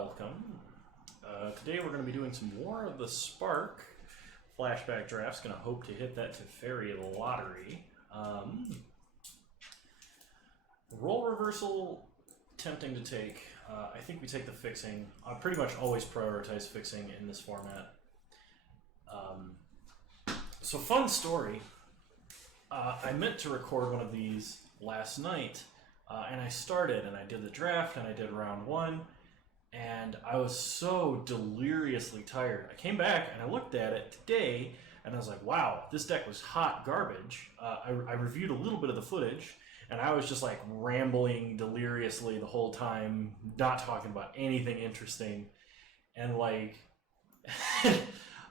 welcome. Today we're going to be doing some more of the Spark flashback drafts. Going to hope to hit that Teferi lottery. Role reversal, tempting to take. I think we take the fixing. I pretty much always prioritize fixing in this format. So fun story. I meant to record one of these last night, and I started and I did the draft and I did round one, and I was so deliriously tired. I came back and I looked at it today and I was like, wow, this deck was hot garbage. I reviewed a little bit of the footage and I was just like rambling deliriously the whole time, not talking about anything interesting. And like,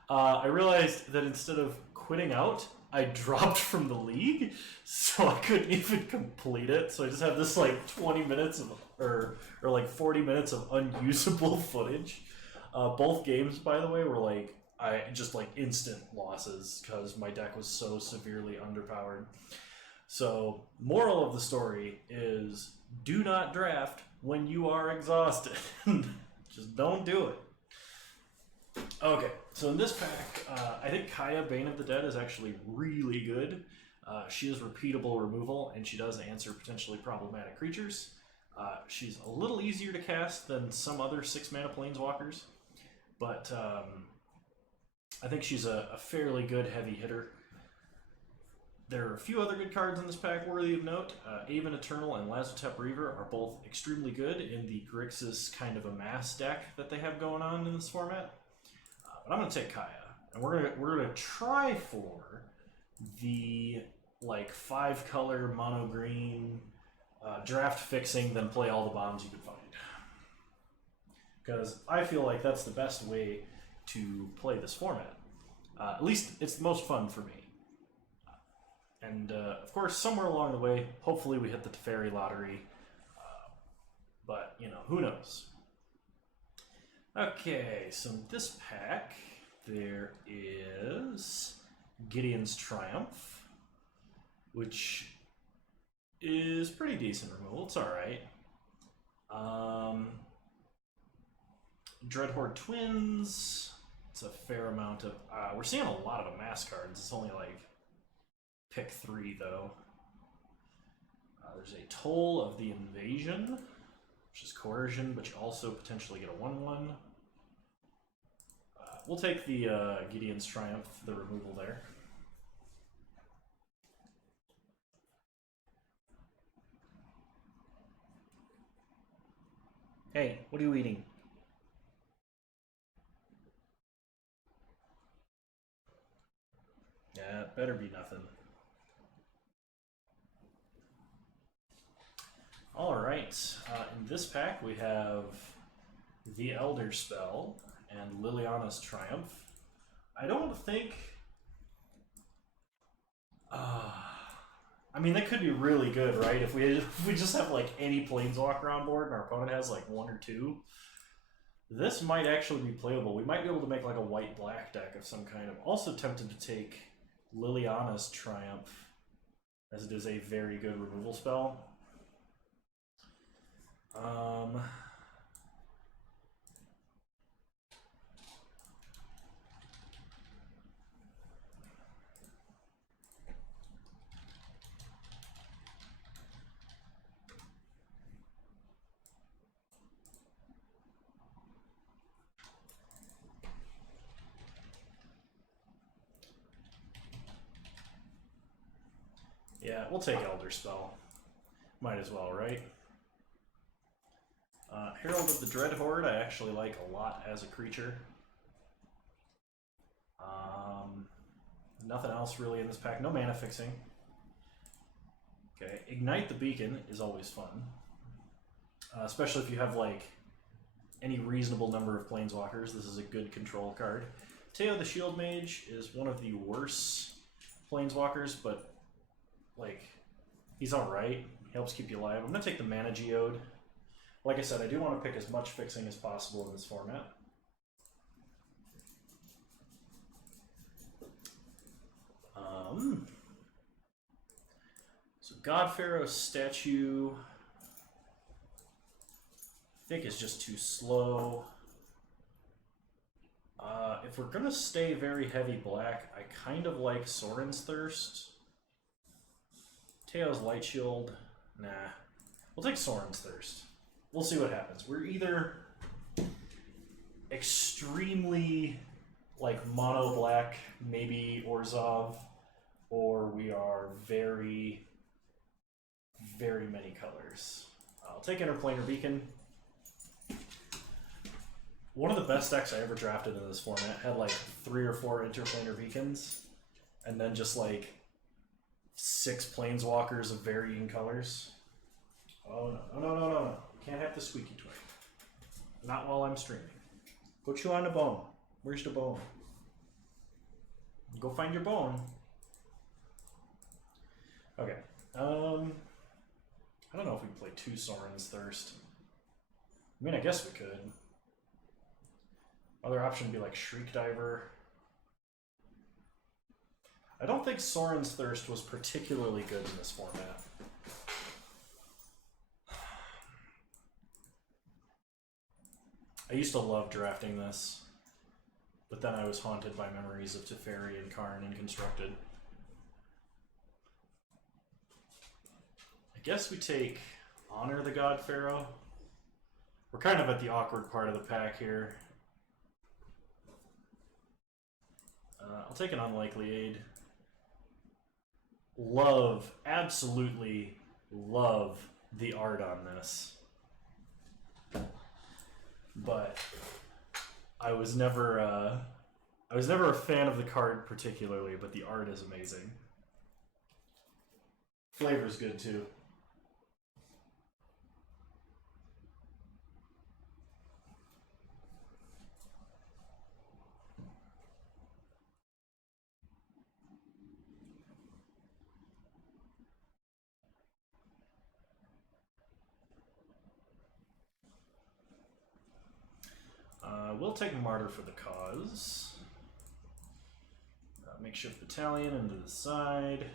I realized that instead of quitting out, I dropped from the league, so I couldn't even complete it. So I just have this like 20 minutes of, or like 40 minutes of unusable footage. Both games, by the way, were like instant losses because my deck was so severely underpowered. So moral of the story is do not draft when you are exhausted. Just don't do it. Okay, so in this pack, I think Kaya, Bane of the Dead, is actually really good. She is repeatable removal, and she does answer potentially problematic creatures. She's a little easier to cast than some other 6-mana planeswalkers, but I think she's a fairly good heavy hitter. There are a few other good cards in this pack worthy of note. Aven Eternal and Lazotep Reaver are both extremely good in the Grixis kind of a mass deck that they have going on in this format. But I'm gonna take Kaya, and we're gonna try for the like 5-color mono green draft fixing, then play all the bombs you can find. Because I feel like that's the best way to play this format. At least it's the most fun for me. And of course, somewhere along the way, hopefully we hit the Teferi lottery. But you know, who knows? Okay, so in this pack, there is Gideon's Triumph, which is pretty decent removal. It's alright. Dreadhorde Twins. It's a fair amount of... we're seeing a lot of amass cards. It's only like pick 3, though. There's a Toll of the Invasion, which is coercion, but you also potentially get a 1/1. We'll take the Gideon's Triumph, the removal there. Hey, what are you eating? Yeah, it better be nothing. Alright, in this pack we have the Elder Spell and Liliana's Triumph. I don't think... I mean, that could be really good, right? If we just have like any Planeswalker on board and our opponent has like 1 or 2, this might actually be playable. We might be able to make like a white-black deck of some kind. I'm also tempted to take Liliana's Triumph, as it is a very good removal spell. Yeah, we'll take Elder Spell. Might as well, right? Herald of the Dreadhorde I actually like a lot as a creature. Nothing else really in this pack. No mana fixing. Okay, Ignite the Beacon is always fun. Especially if you have like any reasonable number of Planeswalkers. This is a good control card. Teo the Shield Mage is one of the worst Planeswalkers, but like, he's alright. He helps keep you alive. I'm going to take the Mana Geode. Like I said, I do want to pick as much fixing as possible in this format. So God Pharaoh's Statue Thick is just too slow. If we're gonna stay very heavy black, I kind of like Soren's Thirst. Teo's Light Shield, nah. We'll take Soren's Thirst. We'll see what happens. We're either extremely like mono black, maybe Orzhov, or we are very, very many colors. I'll take Interplanar Beacon. One of the best decks I ever drafted in this format had like 3 or 4 Interplanar Beacons, and then just like 6 Planeswalkers of varying colors. Oh no, no, no, no, no, no. Can't have the squeaky toy. Not while I'm streaming. Go chew on the bone. Where's the bone? Go find your bone. Okay. I don't know if we can play 2 Soren's Thirst. I mean, I guess we could. Other option would be like Shriek Diver. I don't think Soren's Thirst was particularly good in this format. I used to love drafting this, but then I was haunted by memories of Teferi and Karn and Constructed. I guess we take Honor the God Pharaoh. We're kind of at the awkward part of the pack here. I'll take an Unlikely Aid. Love, absolutely love the art on this. But I was never a fan of the card particularly, but the art is amazing. Flavor's good too. We'll take Martyr for the cause. Makeshift Battalion into the side.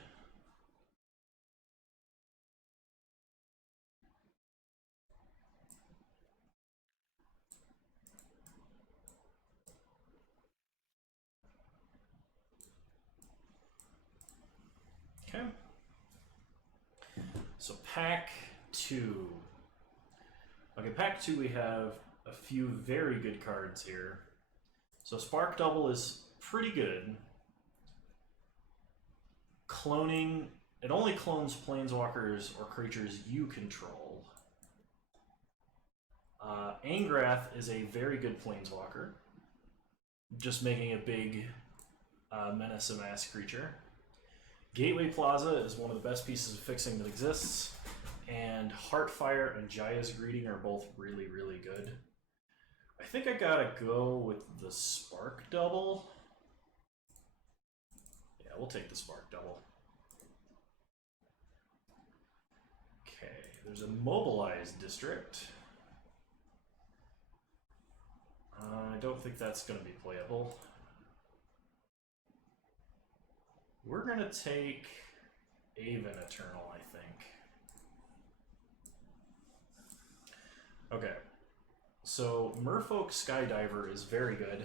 Okay. So pack 2. Okay, pack 2 we have a few very good cards here. So Spark Double is pretty good. Cloning, it only clones planeswalkers or creatures you control. Angrath is a very good planeswalker, just making a big menace and mass creature. Gateway Plaza is one of the best pieces of fixing that exists, and Heartfire and Jaya's Greeting are both really, really good. I think I gotta go with the Spark Double. Yeah, we'll take the Spark Double. Okay, there's a Mobilized District. I don't think that's going to be playable. We're going to take Aven Eternal, I think. Okay. So, Merfolk Skydiver is very good.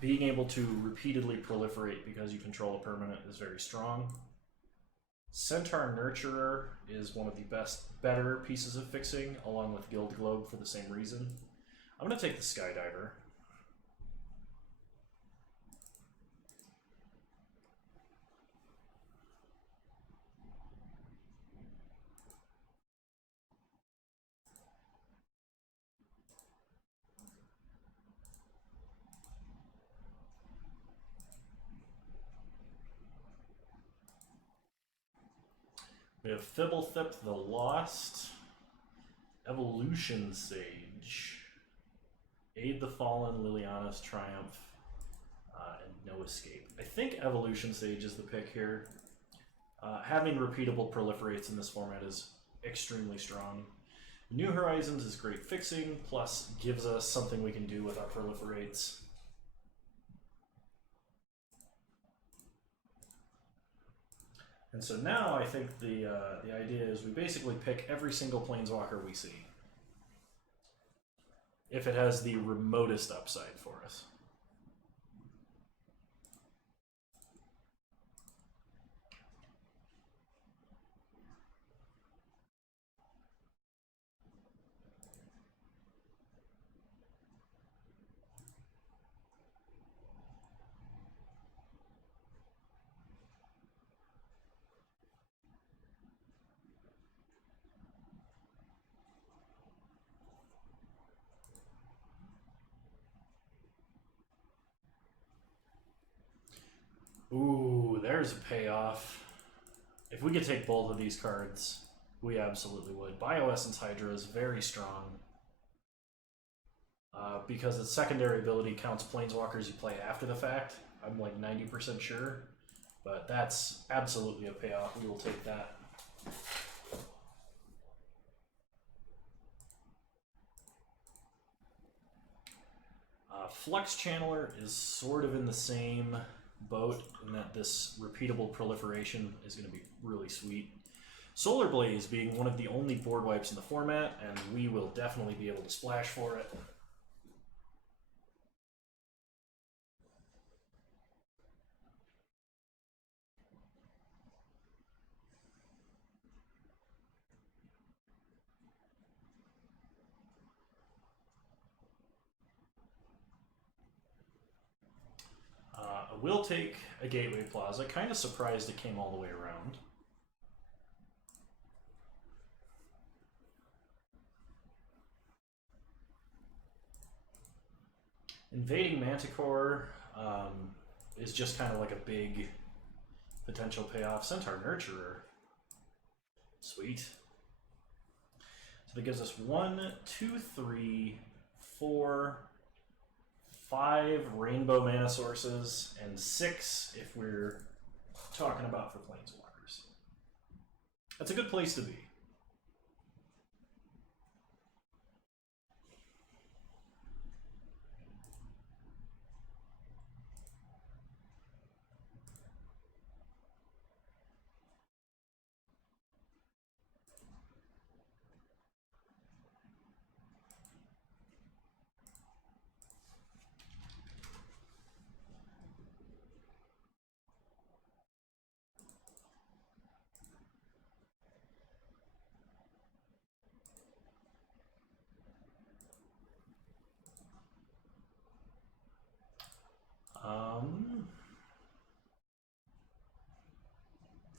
Being able to repeatedly proliferate because you control a permanent is very strong. Centaur Nurturer is one of the better pieces of fixing, along with Guild Globe for the same reason. I'm going to take the Skydiver. We have Fibblethip the Lost, Evolution Sage, Aid the Fallen, Liliana's Triumph, and No Escape. I think Evolution Sage is the pick here. Having repeatable proliferates in this format is extremely strong. New Horizons is great fixing, plus gives us something we can do with our proliferates. And so now I think the idea is we basically pick every single planeswalker we see. if it has the remotest upside for us. Ooh, there's a payoff. If we could take both of these cards, we absolutely would. Bioessence Hydra is very strong. Because its secondary ability counts planeswalkers you play after the fact. I'm like 90% sure. But that's absolutely a payoff. We will take that. Flux Channeler is sort of in the same boat in that this repeatable proliferation is going to be really sweet. Solar Blaze being one of the only board wipes in the format, and we will definitely be able to splash for it. We'll take a Gateway Plaza. Kind of surprised it came all the way around. Invading Manticore is just kind of like a big potential payoff. Centaur Nurturer. Sweet. So that gives us 1, 2, 3, 4, 5 rainbow mana sources, and 6 if we're talking about for planeswalkers. That's a good place to be.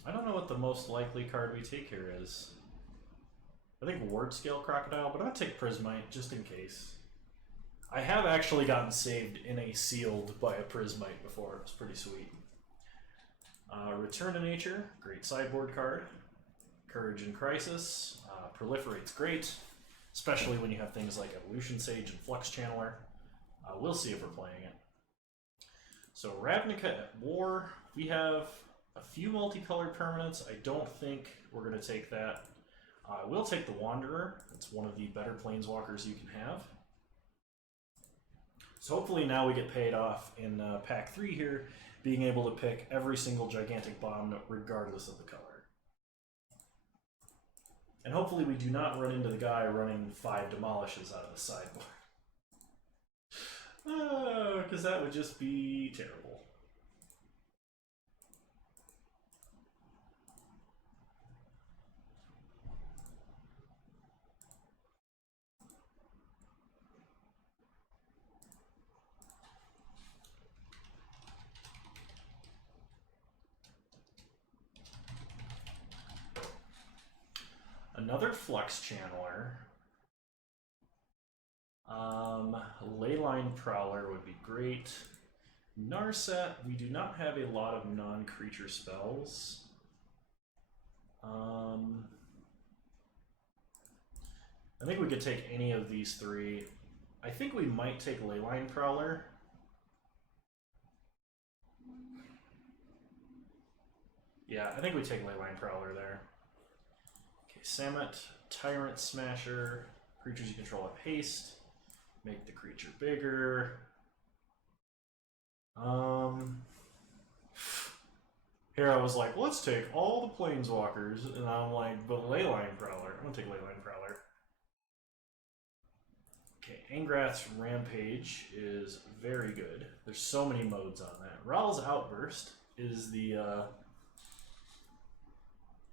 I don't know what the most likely card we take here is. I think Ward Scale Crocodile, but I'm going to take Prismite just in case. I have actually gotten saved in a sealed by a Prismite before. It was pretty sweet. Return to Nature, great sideboard card. Courage in Crisis, proliferates great, especially when you have things like Evolution Sage and Flux Channeler. We'll see if we're playing it. So Ravnica at War, we have a few multicolored permanents. I don't think we're going to take that. We'll take the Wanderer. It's one of the better planeswalkers you can have. So hopefully now we get paid off in pack 3 here, being able to pick every single gigantic bomb regardless of the color. And hopefully we do not run into the guy running 5 Demolishes out of the sideboard. Because that would just be terrible. Another Flux Channeler. Leyline Prowler would be great. Narset, we do not have a lot of non-creature spells. I think we could take any of these 3. I think we might take Leyline Prowler. Yeah, I think we take Leyline Prowler there. Okay, Samet, Tyrant Smasher. Creatures you control have haste. Make the creature bigger. Here I was like, let's take all the planeswalkers, and I'm like, but Leyline Prowler. I'm gonna take Leyline Prowler. Okay, Angrath's Rampage is very good. There's so many modes on that. Ral's Outburst is the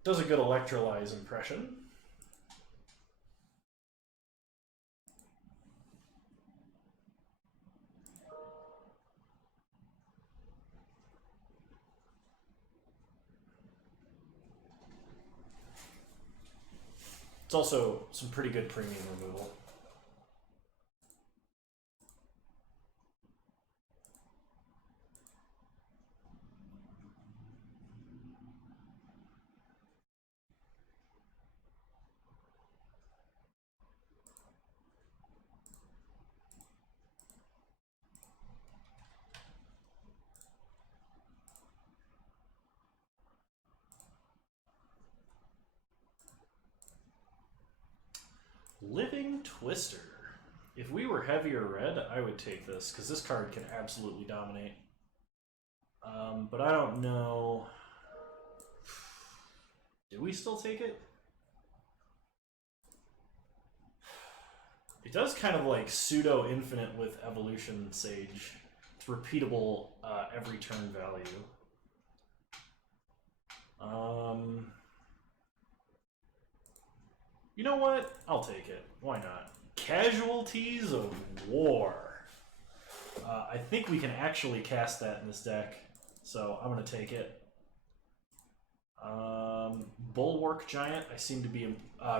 does a good Electrolyze impression. It's also some pretty good premium removal. Living Twister. If we were heavier red, I would take this, because this card can absolutely dominate. But I don't know... Do we still take it? It does kind of like pseudo-infinite with Evolution Sage. It's repeatable every turn value. You know what? I'll take it. Why not? Casualties of War. I think we can actually cast that in this deck, so I'm going to take it. Bulwark Giant, I seem to be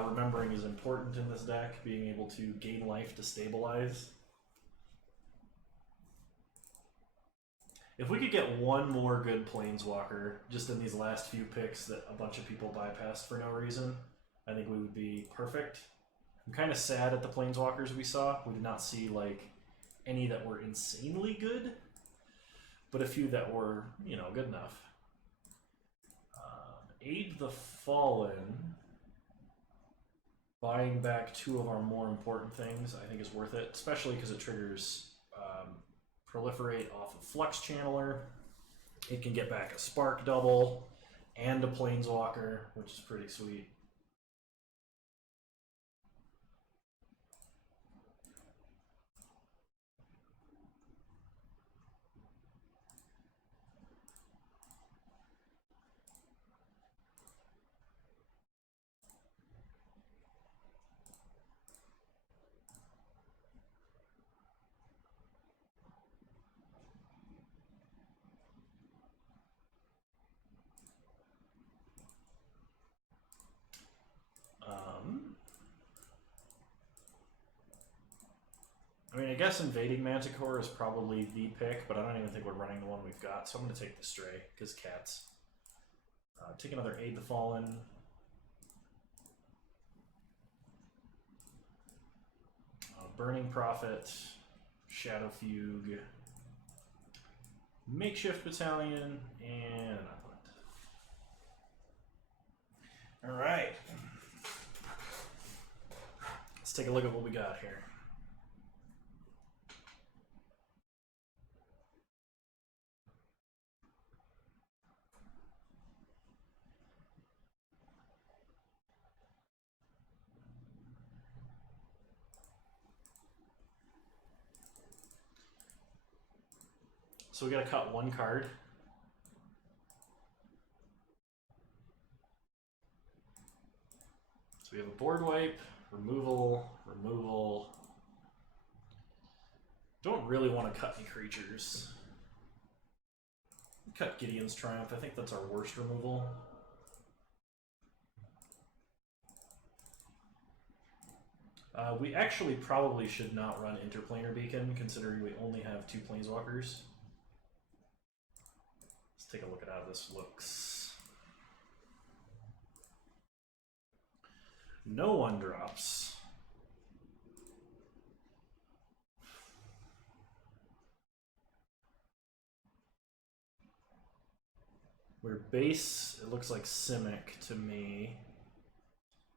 remembering is important in this deck, being able to gain life to stabilize. If we could get one more good Planeswalker just in these last few picks that a bunch of people bypassed for no reason, I think we would be perfect. I'm kind of sad at the Planeswalkers we saw. We did not see like any that were insanely good, but a few that were, you know, good enough. Aid the Fallen. Buying back two of our more important things, I think, is worth it, especially because it triggers Proliferate off of Flux Channeler. It can get back a Spark Double and a Planeswalker, which is pretty sweet. I mean, I guess Invading Manticore is probably the pick, but I don't even think we're running the one we've got, so I'm going to take the Stray, because cats. Take another Aid the Fallen. Burning Prophet, Shadow Fugue, Makeshift Battalion, and an Upland. Alright. Let's take a look at what we got here. So we gotta cut one card. So we have a board wipe, removal, removal. Don't really want to cut any creatures. Cut Gideon's Triumph, I think that's our worst removal. We actually probably should not run Interplanar Beacon, considering we only have 2 Planeswalkers. Let's take a look at how this looks. No one drops. We're base, it looks like Simic to me.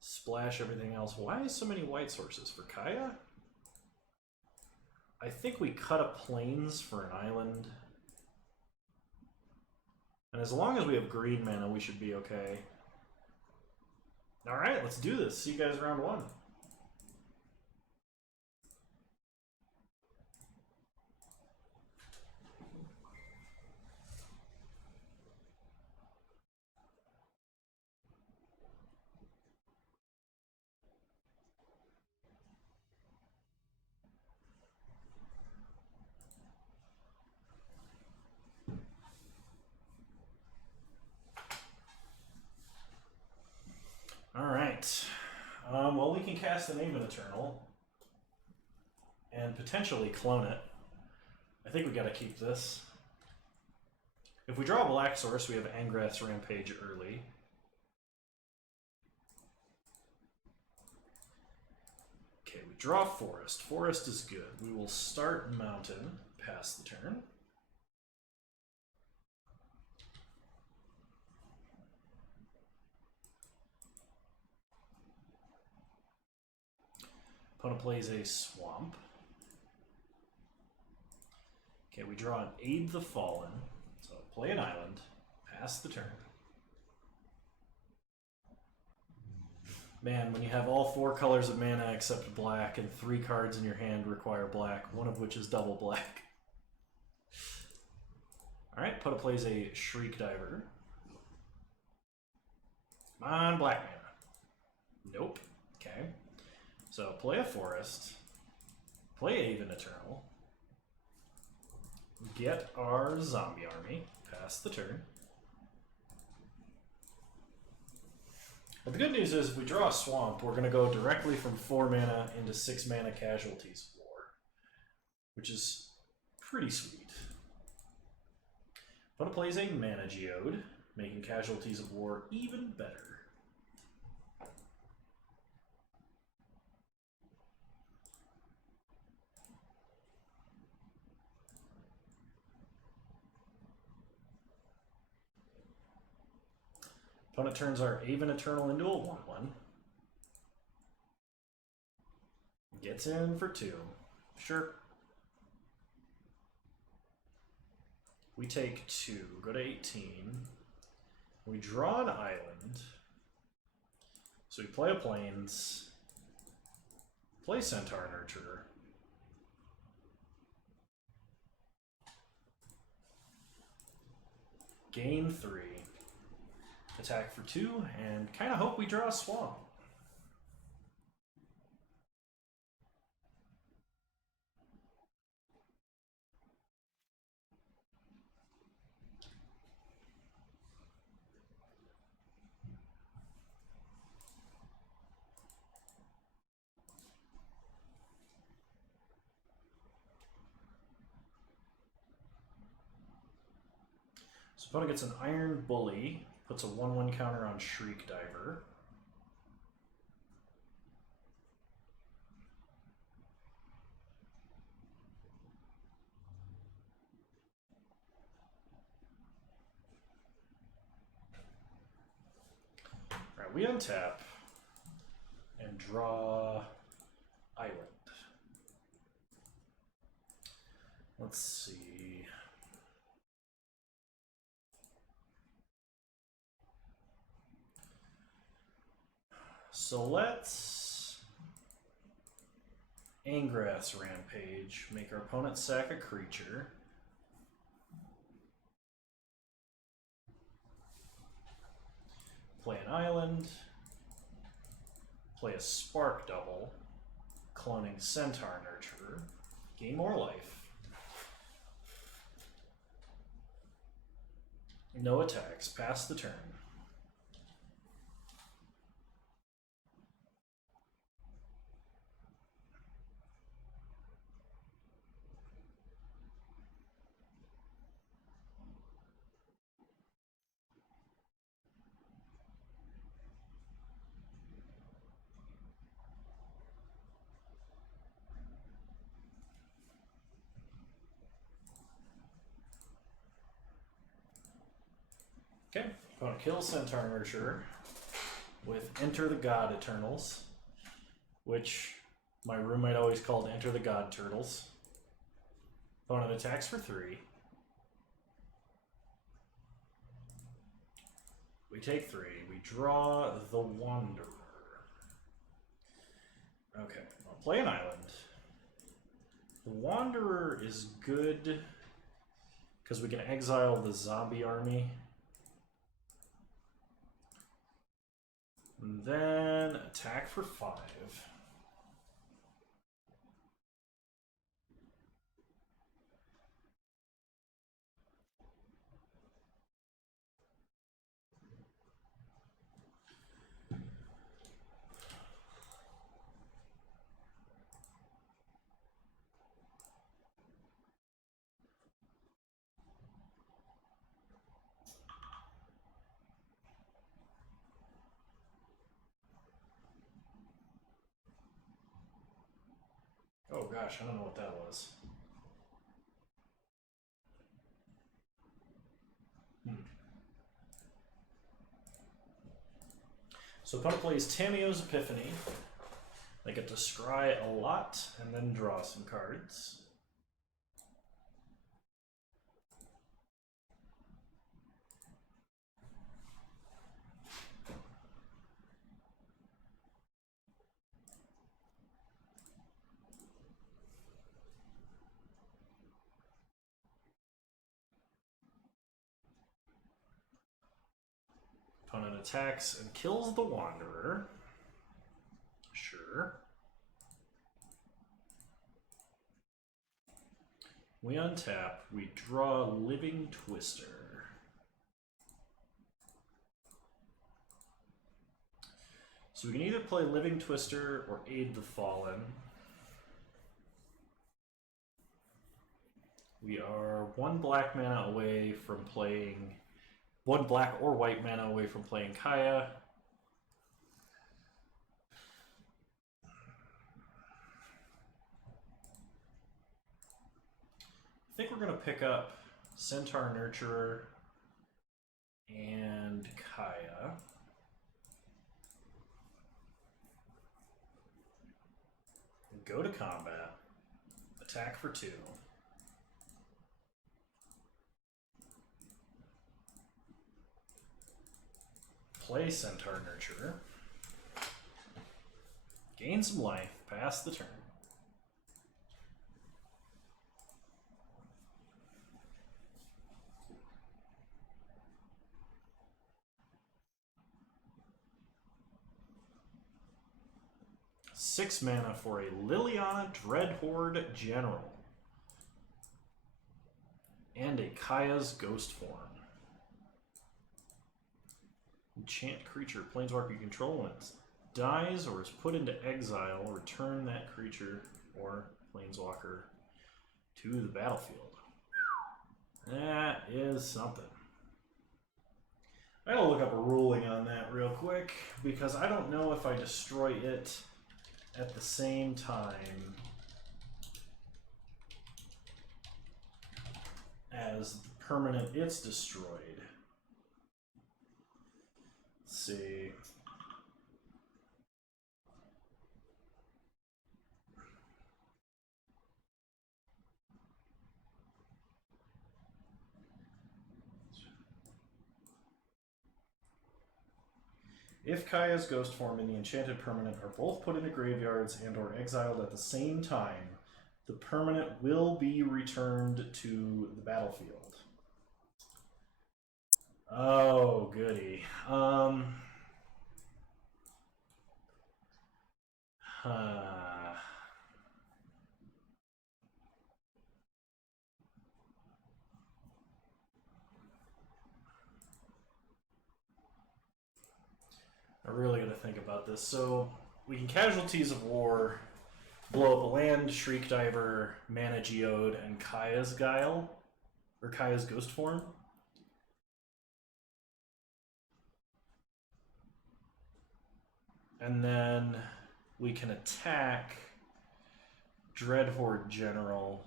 Splash everything else. Why so many white sources? For Kaya? I think we cut a plains for an island. And as long as we have green mana, we should be okay. Alright, let's do this. See you guys round 1. Well, we can cast an Aven Eternal and potentially clone it. I think we gotta keep this. If we draw a black source, we have Angrath's Rampage early. Okay, we draw Forest. Forest is good. We will start Mountain, pass the turn. Opponent plays a Swamp. Okay, we draw an Aid the Fallen. So play an island, pass the turn. Man, when you have all 4 colors of mana except black and 3 cards in your hand require black, one of which is double black. Alright, opponent plays a Shriek Diver. Come on, black mana. Nope. Okay. So play a Forest, play Aven Eternal, get our zombie army, pass the turn. But the good news is if we draw a Swamp, we're going to go directly from 4 mana into 6 mana Casualties of War, which is pretty sweet. Opponent plays a Mana Geode, making Casualties of War even better. Opponent turns our Aven Eternal into a 1/1. Gets in for 2. Sure. We take 2, go to 18. We draw an island. So we play a Plains, play Centaur Nurturer. Gain 3. Attack for 2, and kind of hope we draw a Swamp. So opponent gets an Iron Bully, puts a 1/1 counter on Shriek Diver. Alright, we untap and draw Island. Let's see. So let's Angrath's Rampage, make our opponent sack a creature. Play an island, play a Spark Double, cloning Centaur Nurturer, gain more life. No attacks, pass the turn. Okay, opponent kills Centaur Nurturer with Enter the God Eternals, which my roommate always called Enter the God Turtles. Opponent attacks for 3. We take 3. We draw the Wanderer. Okay, I'll play an island. The Wanderer is good because we can exile the zombie army. And then attack for 5. gosh, I don't know what that was. So opponent plays Tamio's Epiphany. They get to scry a lot and then draw some cards. Opponent attacks and kills the Wanderer. Sure. We untap, we draw Living Twister. So we can either play Living Twister or Aid the Fallen. We are one black mana away from playing, one black or white mana away from playing Kaya. I think we're going to pick up Centaur Nurturer and Kaya. Go to combat. Attack for 2. Play Centaur Nurturer. Gain some life. Pass the turn. Six mana for a Liliana Dreadhorde General. And a Kaya's Ghost Form. Enchant creature, planeswalker you control, when it dies or is put into exile, return that creature or planeswalker to the battlefield. That is something. I gotta look up a ruling on that real quick, because I don't know if I destroy it at the same time as the permanent it's destroyed. Let's see. If Kaya's Ghost Form and the Enchanted Permanent are both put into graveyards and or exiled at the same time, the permanent will be returned to the battlefield. Oh, goody. I really gotta think about this. So we can Casualties of War, blow up a land, Shriek Diver, Mana Geode, and Kaya's Guile, or Kaya's Ghost Form. And then we can attack Dreadhorde General.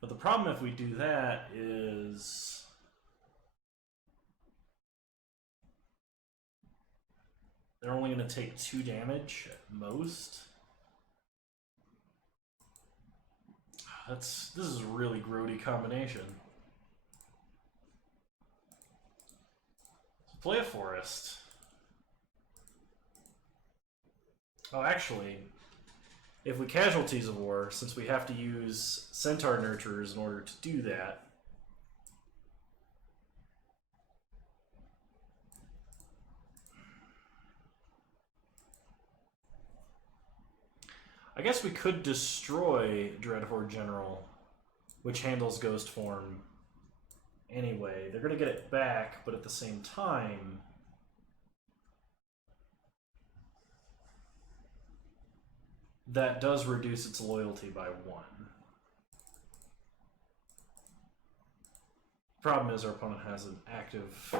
But the problem if we do that is they're only going to take 2 damage at most. This is a really grody combination. So play a forest. Oh, actually, if we Casualties of War, since we have to use Centaur Nurturers in order to do that, I guess we could destroy Dreadhorde General, which handles Ghost Form anyway. They're going to get it back, but at the same time, that does reduce its loyalty by 1. Problem is our opponent has an active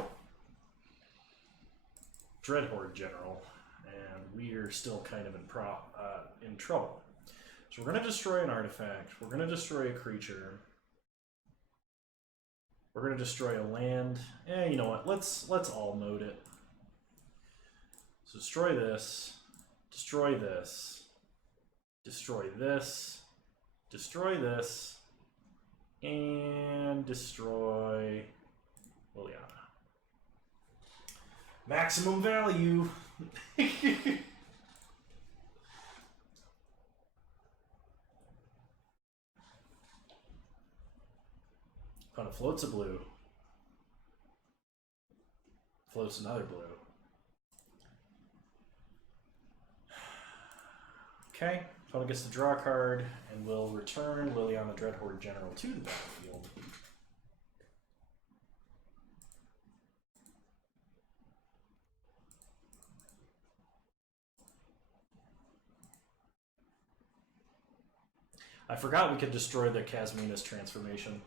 Dreadhorde General, and we are still kind of in trouble. So So we're going to destroy an artifact. We're going to destroy a creature. We're going to destroy a land. You know what? Let's all mode it. So destroy this. Destroy this. Destroy this. Destroy this. And destroy Liliana. Maximum value. Opponent floats a blue. Floats another blue. Okay, opponent gets to draw a card and will return Liliana Dreadhorde General to the battlefield. I forgot we could destroy the Casmina's transformation,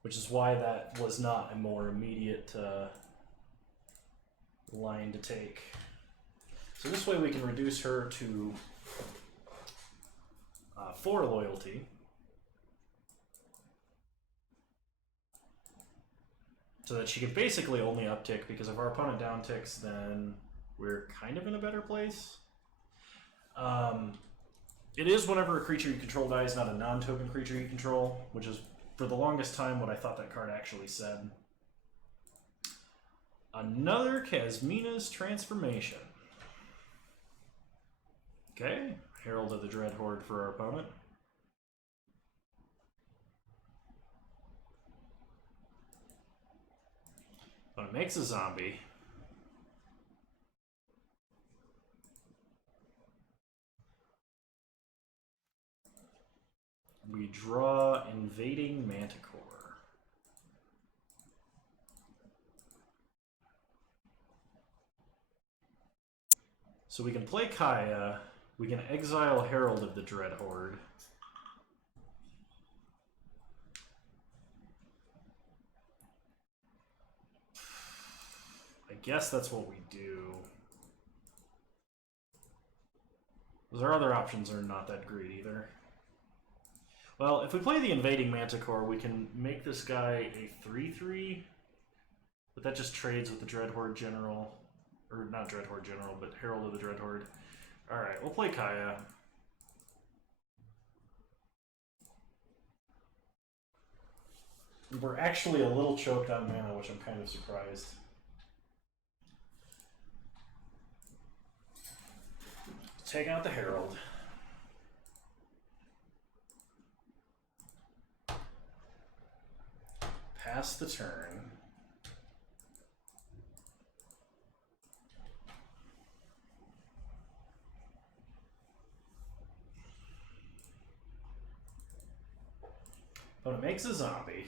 which is why that was not a more immediate line to take. So this way we can reduce her to 4 loyalty. So that she can basically only uptick, because if our opponent downticks, then we're kind of in a better place. It is whenever a creature you control dies, not a non-token creature you control, which is for the longest time what I thought that card actually said. Another Casmina's transformation. Okay, Herald of the Dreadhorde for our opponent. Opponent makes a zombie. We draw Invading Manticore. So we can play Kaya. We can exile Herald of the Dreadhorde. I guess that's what we do. Because our other options are not that great either. Well, if we play the Invading Manticore, we can make this guy a 3/3, but that just trades with the Dreadhorde General. Or not Dreadhorde General, but Herald of the Dreadhorde. Alright, we'll play Kaya. We're actually a little choked on mana, which I'm kind of surprised. Take out the Herald. Pass the turn. Opponent makes a zombie.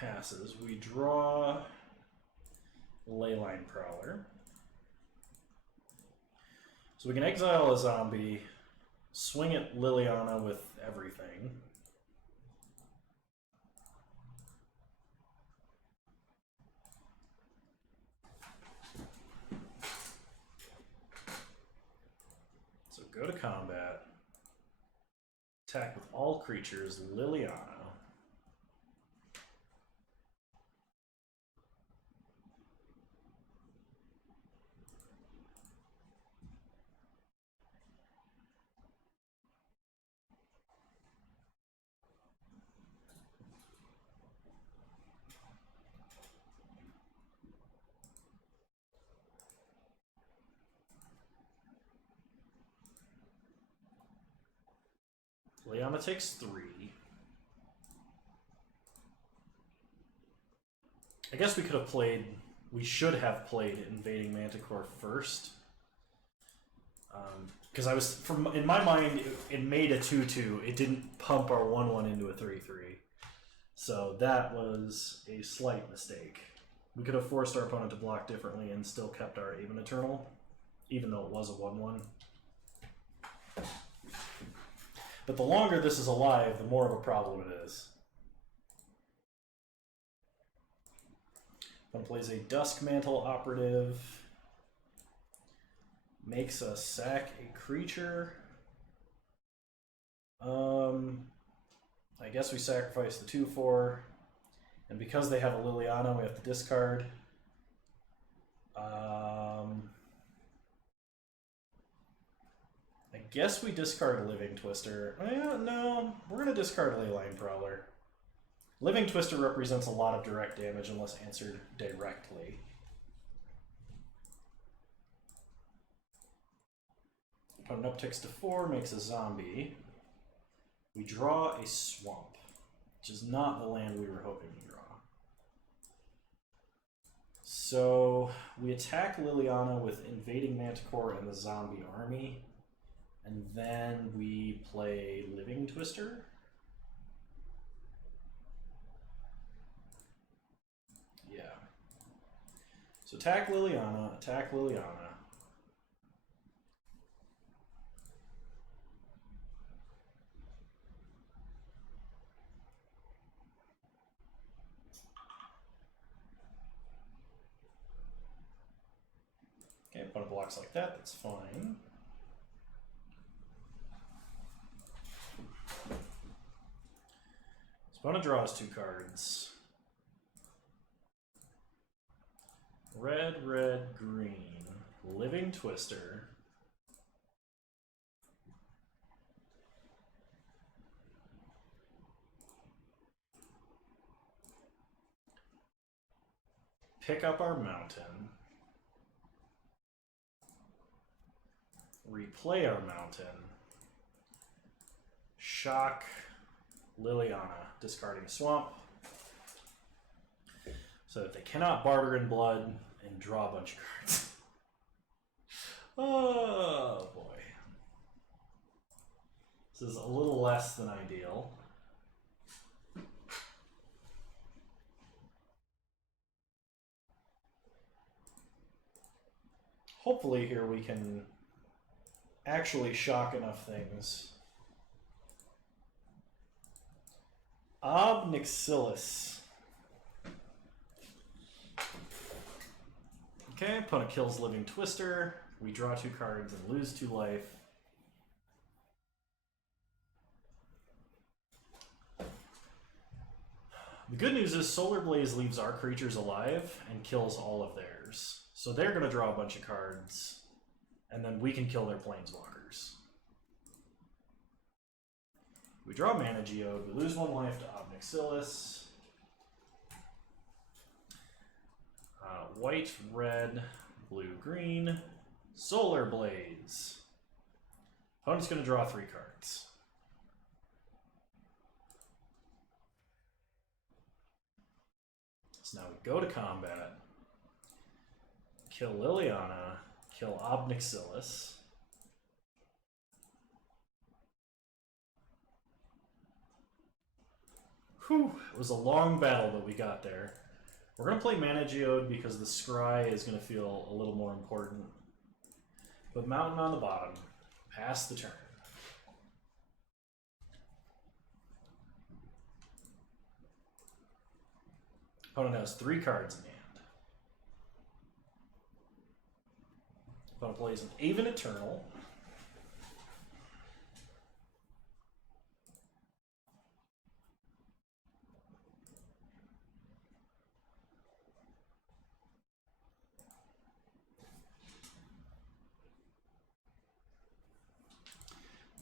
Passes. We draw Leyline Prowler. So we can exile a zombie, swing at Liliana with everything. So go to combat. Attack with all creatures, Liliana. Liliana takes 3. I guess we could have played, we should have played Invading Manticore first. Because I was, in my mind, it made a 2/2. It didn't pump our 1/1 into a 3/3. So that was a slight mistake. We could have forced our opponent to block differently and still kept our Aven Eternal, even though it was a 1/1. But the longer this is alive, the more of a problem it is. Opponent plays a Dusk Mantle Operative. Makes us sack a creature. I guess we sacrifice the 2/4. And because they have a Liliana, we have to discard. I guess we discard Living Twister. No, we're going to discard Leyline Prowler. Living Twister represents a lot of direct damage unless answered directly. Opponent upticks to 4, makes a zombie. We draw a swamp, which is not the land we were hoping to draw. So we attack Liliana with Invading Manticore and the zombie army, and then we play Living Twister. Yeah. So attack Liliana, attack Liliana. Okay, opponent blocks like that, that's fine. Opponent draws 2 cards. Red, red, green. Living Twister. Pick up our mountain. Replay our mountain. Shock Liliana, discarding swamp. So that they cannot barter in blood and draw a bunch of cards. Oh boy. This is a little less than ideal. Hopefully here we can actually shock enough things. Obnixilis. Okay, opponent kills Living Twister. We draw 2 cards and lose 2 life. The good news is Solar Blaze leaves our creatures alive and kills all of theirs. So they're going to draw a bunch of cards, and then we can kill their planeswalkers. We draw Mana Geode, we lose 1 life to Obnixilis. White, red, blue, green, Solar Blaze. Opponent's going to draw 3 cards. So now we go to combat, kill Liliana, kill Obnixilis. Whew, it was a long battle, but we got there. We're going to play Mana Geode because the Scry is going to feel a little more important. Put Mountain on the bottom. Pass the turn. Opponent has 3 cards in hand. Opponent plays an Aven Eternal.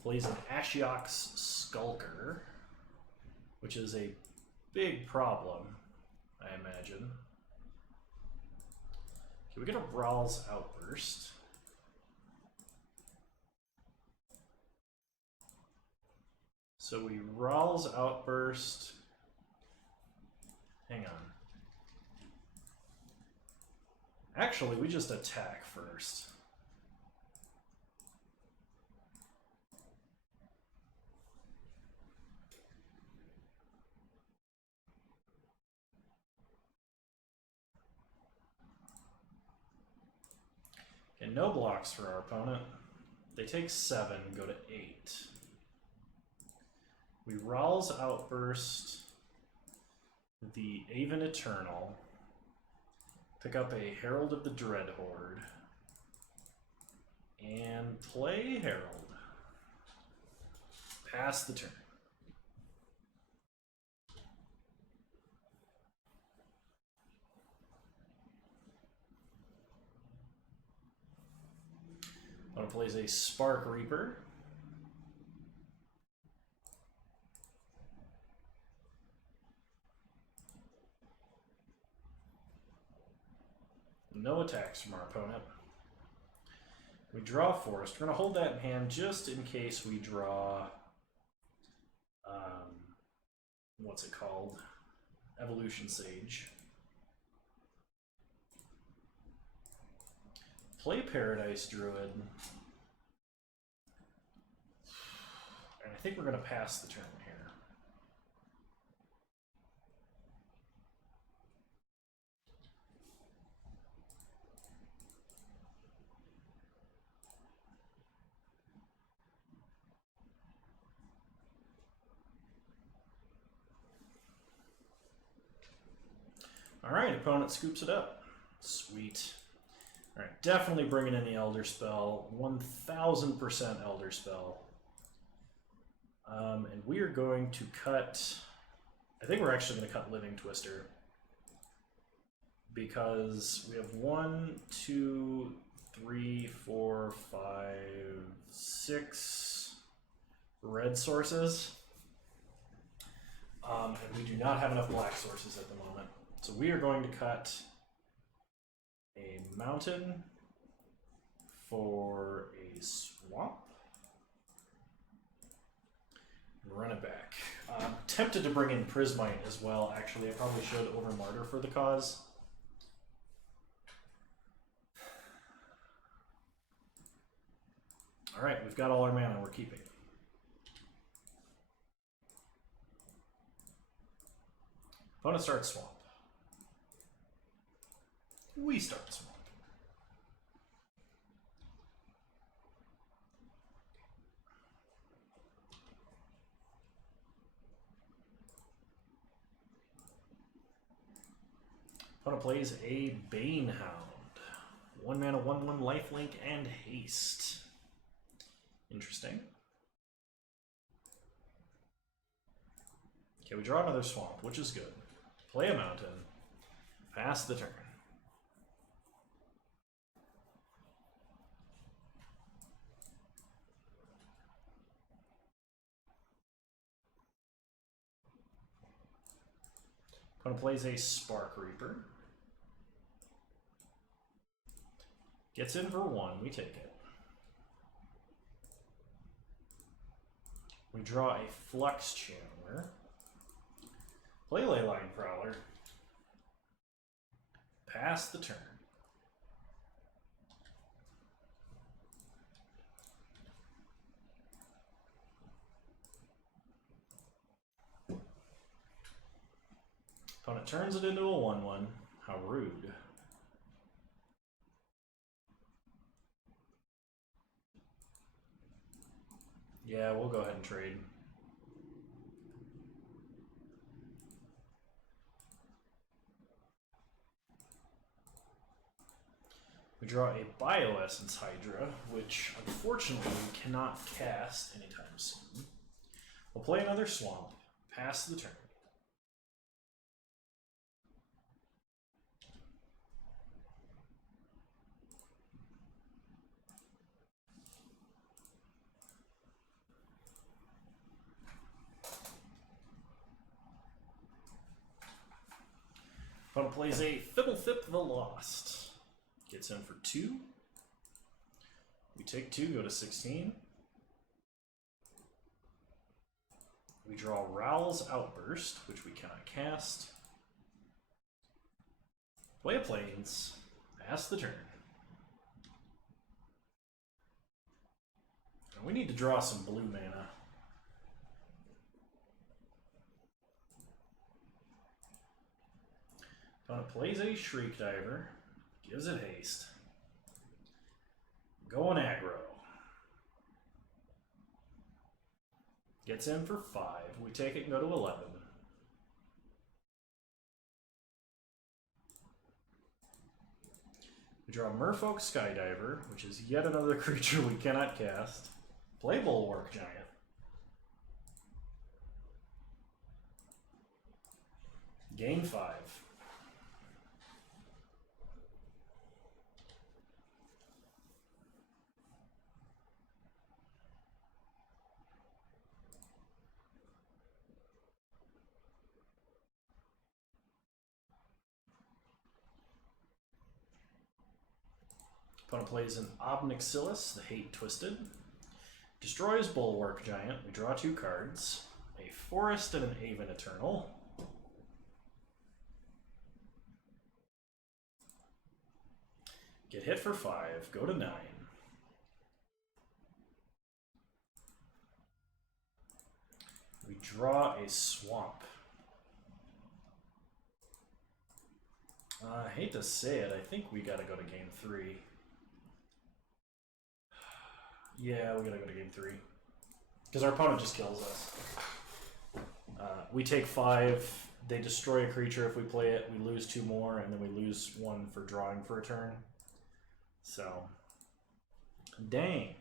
Plays an Ashiok's Skulker, which is a big problem, I imagine. Okay, we get a Rawl's Outburst. So we Rawl's Outburst. Hang on. Actually, we just attack first. And no blocks for our opponent. They take 7, go to 8. We Rawl's Outburst the Aven Eternal. Pick up a Herald of the Dread Horde. And play Herald. Pass the turn. Opponent plays a Spark Reaper. No attacks from our opponent. We draw a Forest. We're going to hold that in hand just in case we draw, what's it called? Evolution Sage. Play Paradise Druid. And I think we're going to pass the turn here. Alright, opponent scoops it up. Sweet. Alright, definitely bringing in the Elder Spell. 1000% Elder Spell. And we are going to cut... I think we're actually going to cut Living Twister. Because we have 1, 2, 3, 4, 5, 6 red sources. And we do not have enough black sources at the moment. So we are going to cut a mountain for a swamp and run it back. I'm tempted to bring in Prismite as well, actually. I probably should over Martyr for the cause. Alright, we've got all our mana, we're keeping it. Opponent starts swamp. We start swamp. Opponent plays a Banehound. 1 mana, 1/1 lifelink and haste. Interesting. Okay, we draw another swamp, which is good. Play a mountain. Pass the turn. Opponent plays a Spark Reaper. Gets in for 1, we take it. We draw a Flux Channeler. Play Leyline Prowler. Pass the turn. Opponent turns it into a 1/1. How rude. Yeah, we'll go ahead and trade. We draw a Bioessence Hydra, which unfortunately we cannot cast anytime soon. We'll play another Swamp. Pass the turn. Opponent plays a Fibblethip the Lost. Gets in for 2. We take 2, go to 16. We draw Rowl's Outburst, which we cannot cast. Play a Plains. Pass the turn. And we need to draw some blue mana. Opponent plays a Shriek Diver, gives it haste. Going aggro. Gets in for 5. We take it and go to 11. We draw Merfolk Skydiver, which is yet another creature we cannot cast. Play Bulwark Giant. Gain 5. Opponent plays an Obnixilis, the Hate Twisted. Destroys Bulwark Giant. We draw 2 cards. A Forest and an Aven Eternal. Get hit for 5. Go to 9. We draw a Swamp. I hate to say it, I think we gotta go to game 3. Yeah, we gotta go to game 3. Because our opponent just kills us. We take 5, they destroy a creature if we play it, we lose 2 more, and then we lose 1 for drawing for a turn. So, dang.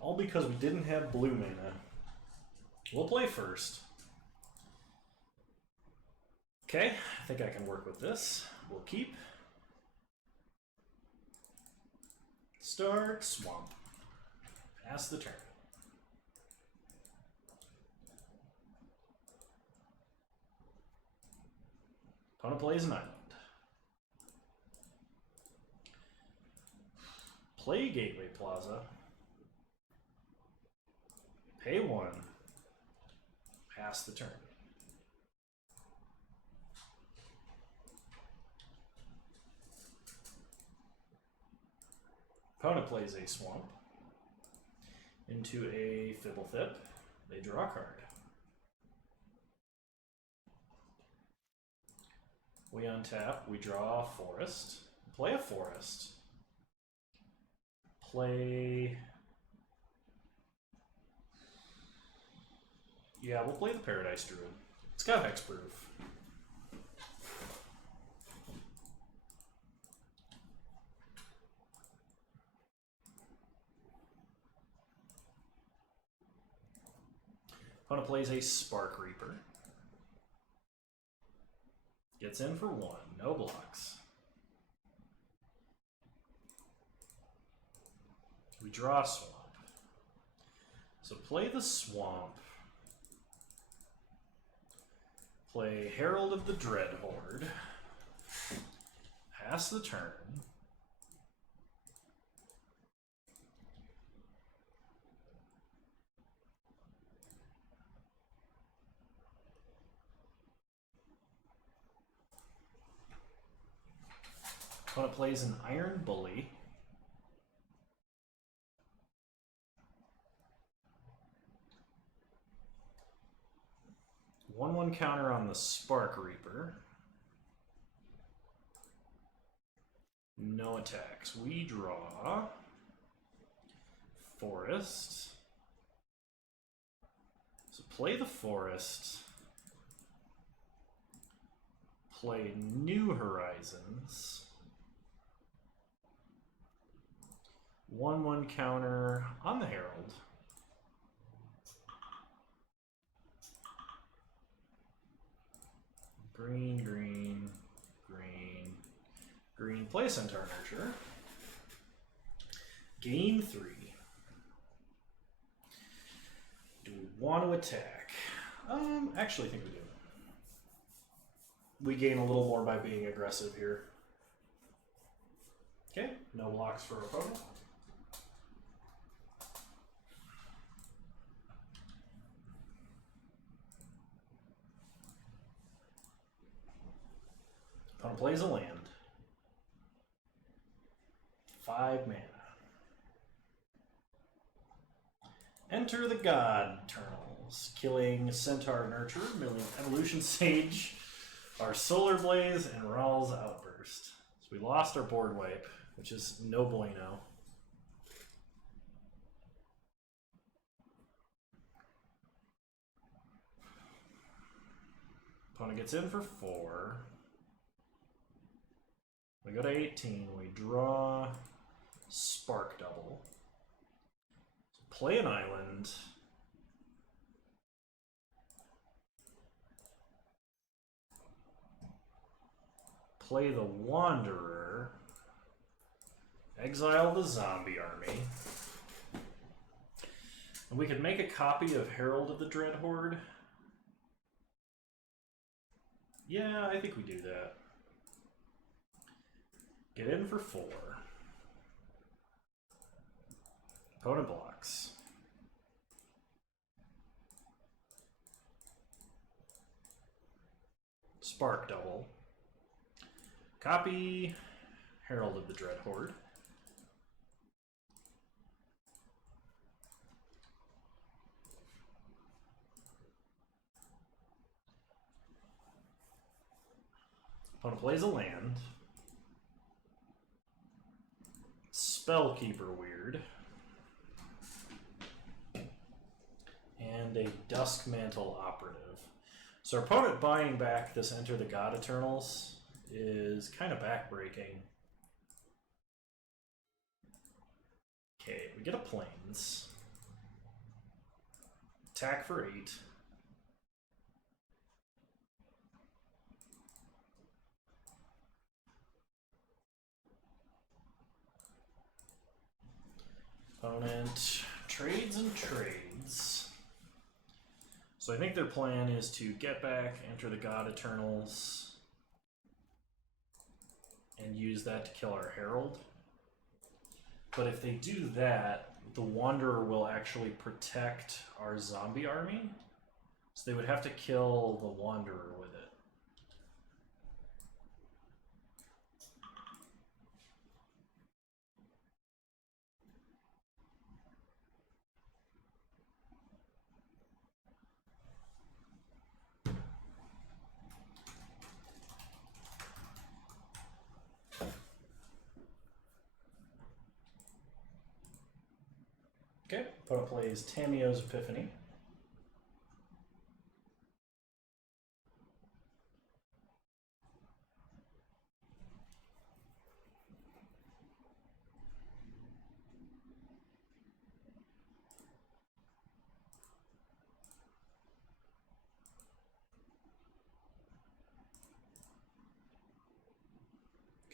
All because we didn't have blue mana. We'll play first. Okay, I think I can work with this. We'll keep. Start Swamp. Pass the turn. Opponent plays an island. Play Gateway Plaza. Pay 1. Pass the turn. Opponent plays a Swamp into a Fibblethip. They draw a card. We untap, we draw a Forest. Play a Forest. Play... Yeah, we'll play the Paradise Druid. It's got hexproof. Opponent plays a Spark Reaper. Gets in for 1, no blocks. We draw a Swamp. So play the Swamp. Play Herald of the Dreadhorde. Pass the turn. Opponent plays an Iron Bully. One counter on the Spark Reaper. No attacks. We draw Forest. So play the Forest. Play New Horizons. 1/1 counter on the Herald. Green, green, green, green. Play Centaur Nurture. Gain 3. Do we want to attack? Actually, I think we do. We gain a little more by being aggressive here. Okay, no blocks for opponent. Opponent plays a land. 5 mana. Enter the God Eternals, killing Centaur Nurture, milling Evolution Sage, our Solar Blaze, and Rawl's Outburst. So we lost our board wipe, which is no bueno. Opponent gets in for 4. We go to 18. We draw Spark Double. Play an island. Play the Wanderer. Exile the zombie army. And we could make a copy of Herald of the Dread Horde. Yeah, I think we do that. Get in for 4. Opponent blocks. Spark Double. Copy Herald of the Dread Horde. Opponent plays a land. Spellkeeper Weird. And a Duskmantle Operative. So our opponent buying back this Enter the God Eternals is kind of backbreaking. Okay, we get a Plains. Attack for 8. Opponent trades and trades. So I think their plan is to get back, Enter the God Eternals, and use that to kill our Herald. But if they do that, the Wanderer will actually protect our zombie army. So they would have to kill the Wanderer with it. Okay, opponent plays Tamio's Epiphany.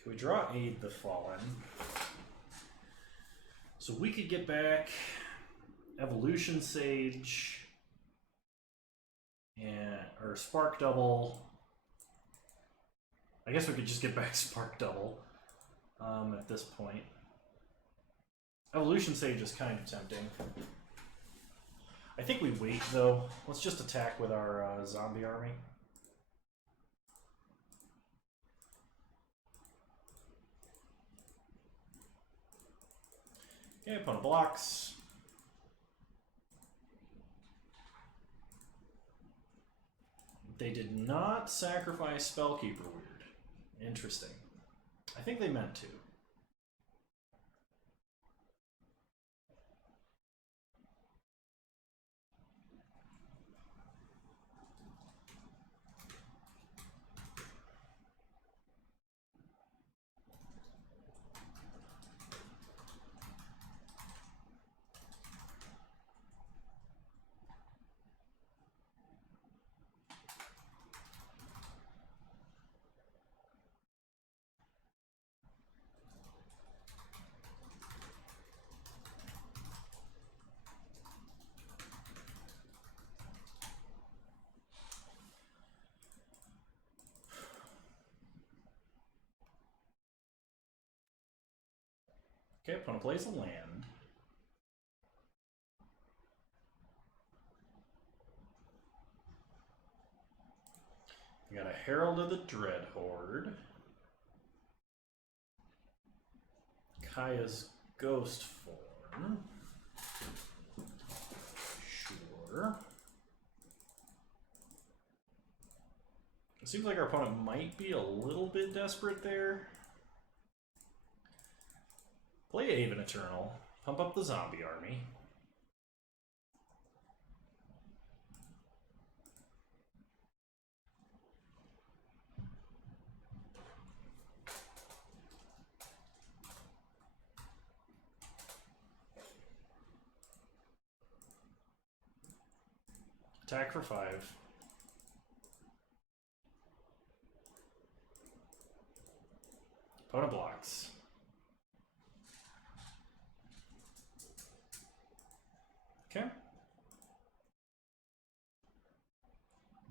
Can we draw Aid the Fallen? So we could get back Evolution Sage and or Spark Double. I guess we could just get back Spark Double at this point. Evolution Sage is kind of tempting. I think we wait though. Let's just attack with our zombie army. Okay, opponent blocks. They did not sacrifice Spellkeeper Weird. Interesting. I think they meant to. Okay, opponent plays a land. We got a Herald of the Dread Horde. Kaya's Ghost Form. Sure. It seems like our opponent might be a little bit desperate there. Play Aven Eternal. Pump up the zombie army. Attack for 5. Opponent blocks. Okay.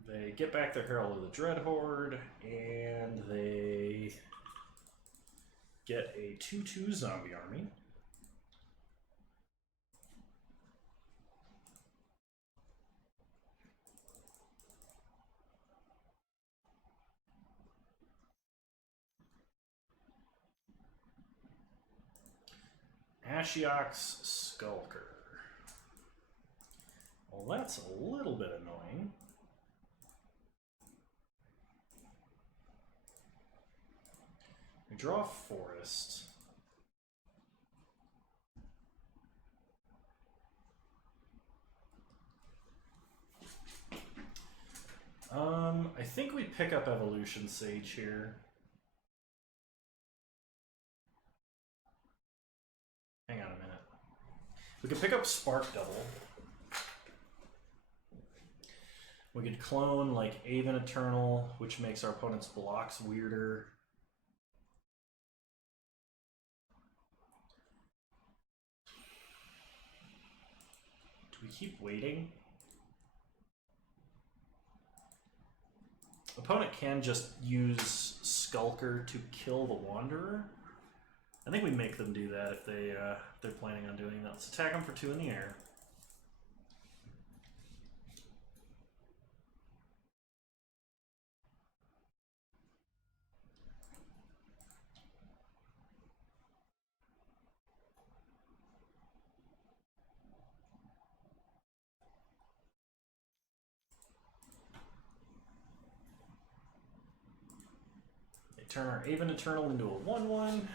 They get back their Herald of the Dread Horde, and they get a 2/2 zombie army. Ashiok's Skulker. Well, that's a little bit annoying. We draw a Forest. I think we pick up Evolution Sage here. Hang on a minute. We could pick up Spark Double. We could clone like Aven Eternal, which makes our opponent's blocks weirder. Do we keep waiting? Opponent can just use Skulker to kill the Wanderer. I think we make them do that if they're planning on doing that. Let's attack them for 2 in the air. They turn our Aven Eternal into a 1/1.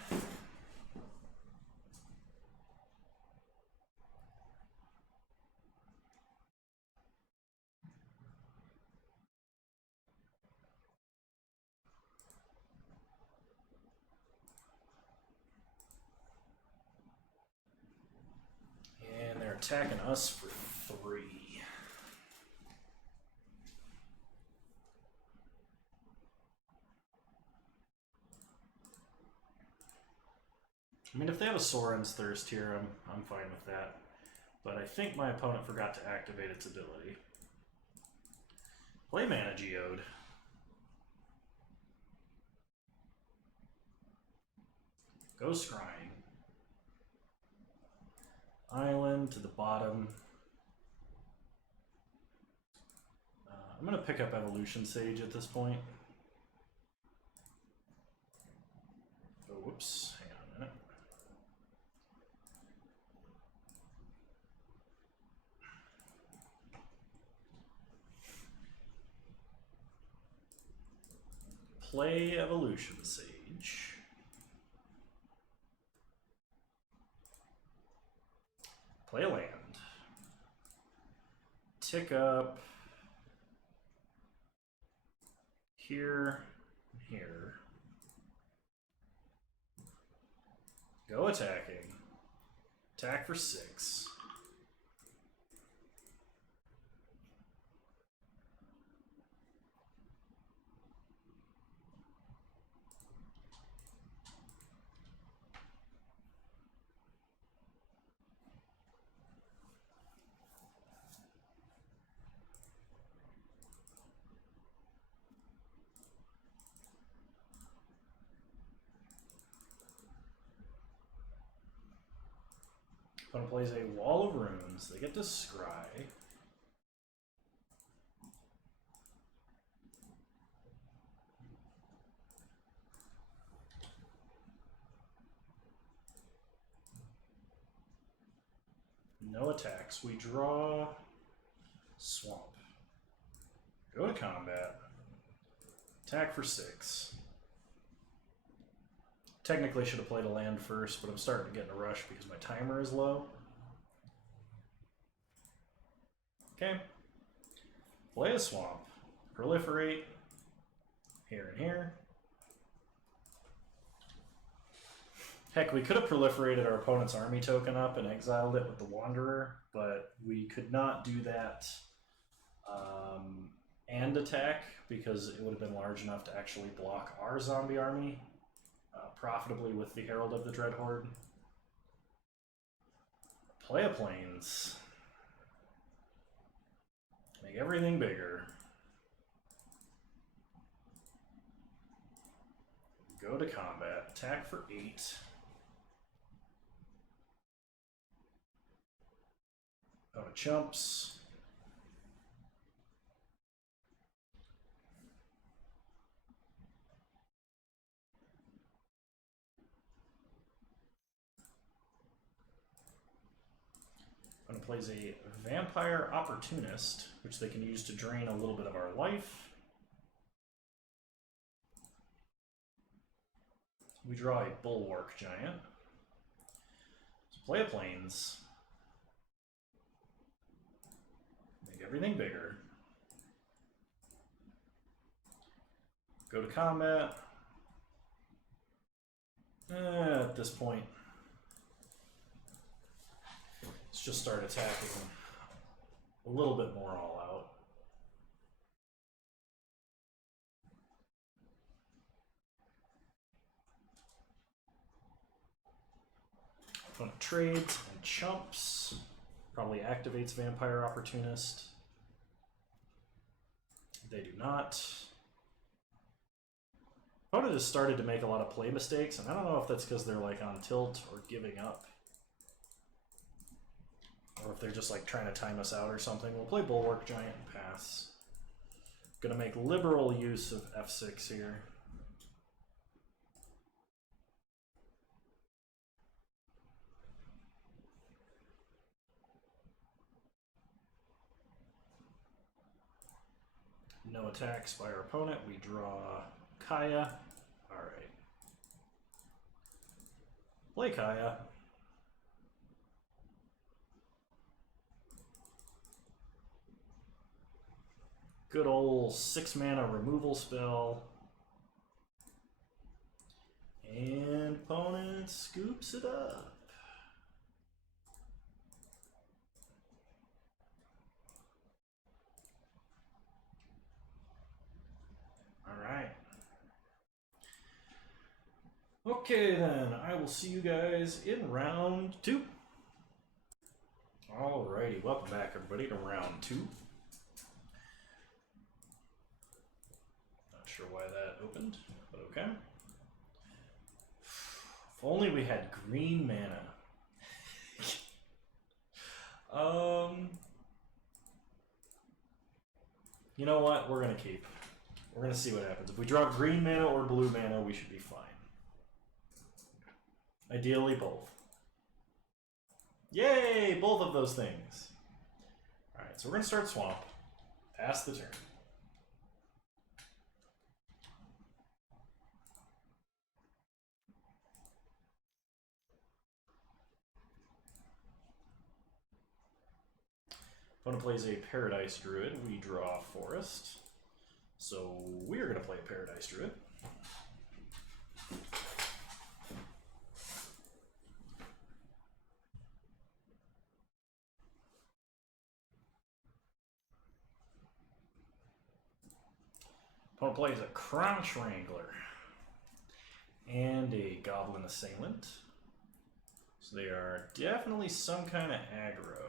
And they're attacking us for 3. I mean, if they have a Soren's Thirst here, I'm fine with that. But I think my opponent forgot to activate its ability. Play Mana Geode. Go Scrying. Island to the bottom. I'm going to pick up Evolution Sage at this point. Oh, whoops. Hang on a minute. Play Evolution Sage. Play a land. Tick up here, here. Go attacking. Attack for 6. Opponent plays a Wall of Runes. They get to scry. No attacks. We draw Swamp. Go to combat. Attack for 6. Technically should have played a land first, but I'm starting to get in a rush because my timer is low. Okay. Play a Swamp. Proliferate. Here and here. Heck, we could have proliferated our opponent's army token up and exiled it with the Wanderer, but we could not do that and attack, because it would have been large enough to actually block our zombie army profitably with the Herald of the Dread Horde. Play a planes. Make everything bigger. Go to combat. Attack for 8. Go to chumps. Opponent plays a Vampire Opportunist, which they can use to drain a little bit of our life. We draw a Bulwark Giant. So play a planes. Make everything bigger. Go to combat. At this point, let's just start attacking a little bit more all out. Opponent trades and chumps. Probably activates Vampire Opportunist. They do not. Opponent has started to make a lot of play mistakes, and I don't know if that's because they're like on tilt or giving up. Or if they're just like trying to time us out or something. We'll play Bulwark Giant and pass. Gonna make liberal use of F6 here. No attacks by our opponent. We draw Kaya. Alright. Play Kaya. Good old 6-mana removal spell. And opponent scoops it up. Alright. Okay then, I will see you guys in round 2. Alrighty, welcome back everybody to round 2. Not sure why that opened, but okay. If only we had green mana. You know what? We're gonna keep. We're gonna see what happens. If we draw green mana or blue mana, we should be fine. Ideally, both. Yay! Both of those things. Alright, so we're gonna start Swamp. Pass the turn. Opponent plays a Paradise Druid. We draw Forest. So we're going to play a Paradise Druid. Opponent plays a Crunch Wrangler and a Goblin Assailant. So they are definitely some kind of aggro.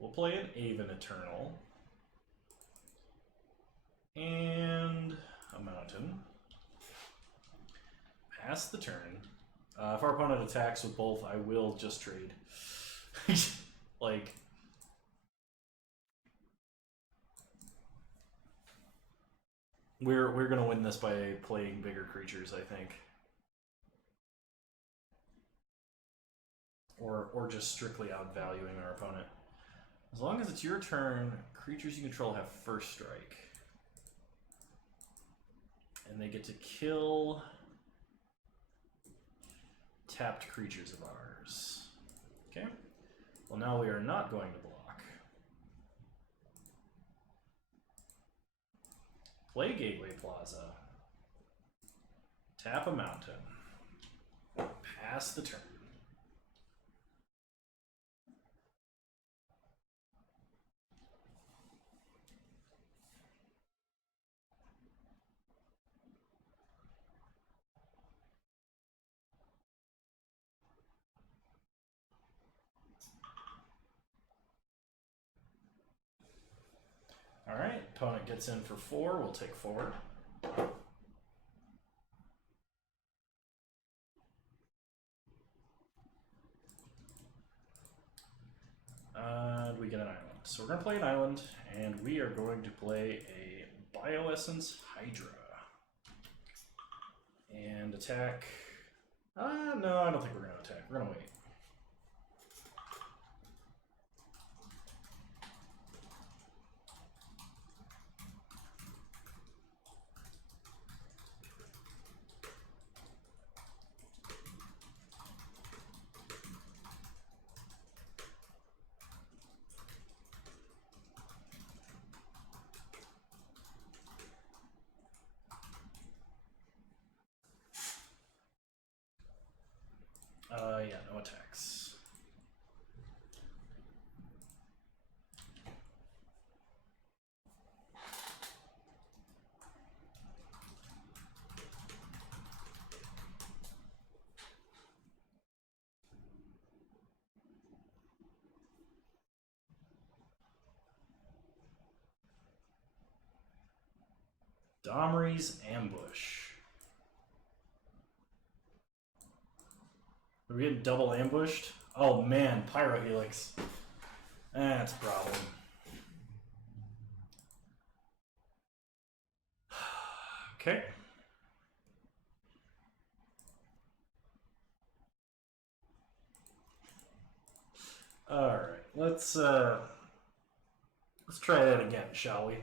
We'll play an Aven Eternal and a Mountain. Pass the turn. If our opponent attacks with both, I will just trade. Like, we're gonna win this by playing bigger creatures, I think, or just strictly outvaluing our opponent. As long as it's your turn, creatures you control have first strike. And they get to kill tapped creatures of ours. Okay? Well, now we are not going to block. Play Gateway Plaza. Tap a mountain. Pass the turn. Alright, opponent gets in for 4, we'll take 4. And we get an island. So we're going to play an island, and we are going to play a Bioessence Hydra. And attack. No, I don't think we're going to attack. We're going to wait. Yeah, no attacks. Domri's Ambush. Are we getting double ambushed? Oh man, Pyro Helix. That's a problem. Okay. Alright, let's try that again, shall we?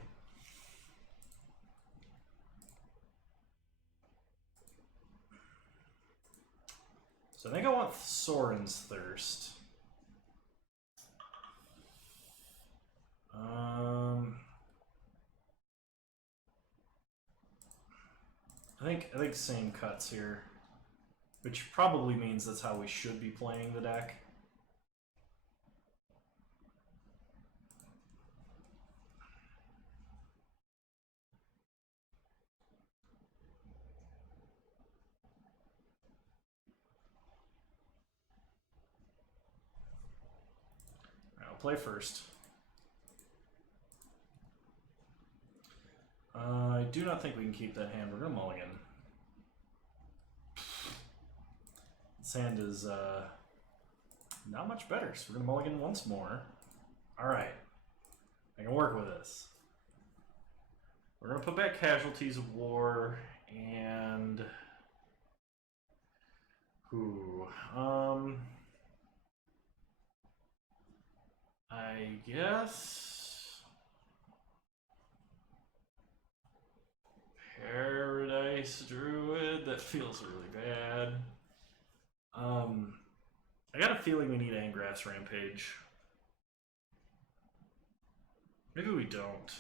So I think I want Soren's Thirst. I think same cuts here, which probably means that's how we should be playing the deck. I'll play first. I do not think we can keep that hand. We're going to mulligan. This hand is not much better, so we're going to mulligan once more. Alright. I can work with this. We're going to put back Casualties of War and... Ooh. I guess... Paradise Druid, that feels really bad. I got a feeling we need Angrass Rampage. Maybe we don't.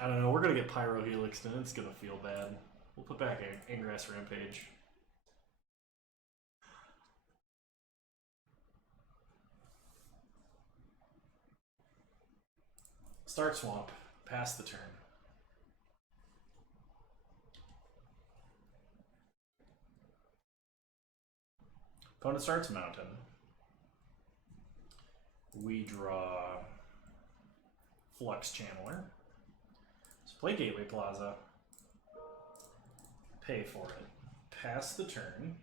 I don't know, we're gonna get Pyro Helixed and it's gonna feel bad. We'll put back Angrass Rampage. Start Swamp. Pass the turn. Opponent starts Mountain. We draw Flux Channeler. So play Gateway Plaza. Pay for it. Pass the turn.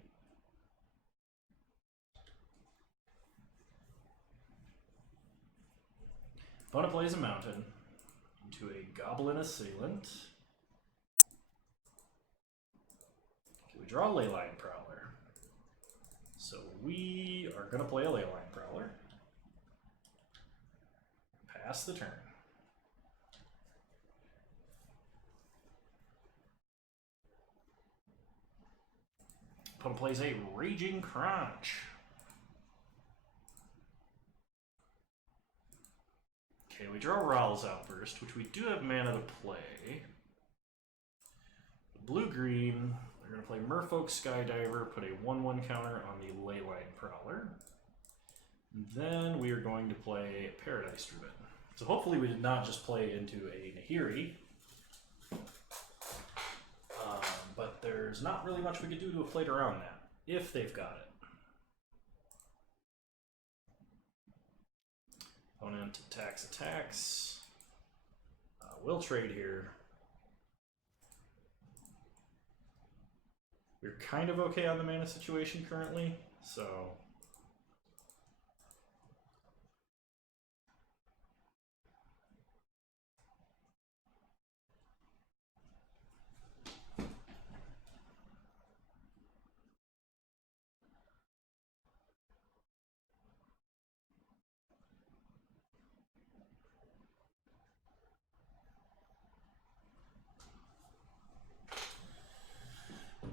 Opponent plays a Mountain into a Goblin Assailant. Okay, we draw a Leyline Prowler. So we are going to play a Leyline Prowler. Pass the turn. Opponent plays a Raging Crunch. Okay, we draw Rawl's Outburst, which we do have mana to play. Blue-green, we're going to play Merfolk Skydiver, put a 1/1 counter on the Leyline Prowler. And then we are going to play Paradise Druid. So hopefully we did not just play into a Nahiri. But there's not really much we could do to have played around that, if they've got it. Opponent attacks. We'll trade here. We're kind of okay on the mana situation currently, so...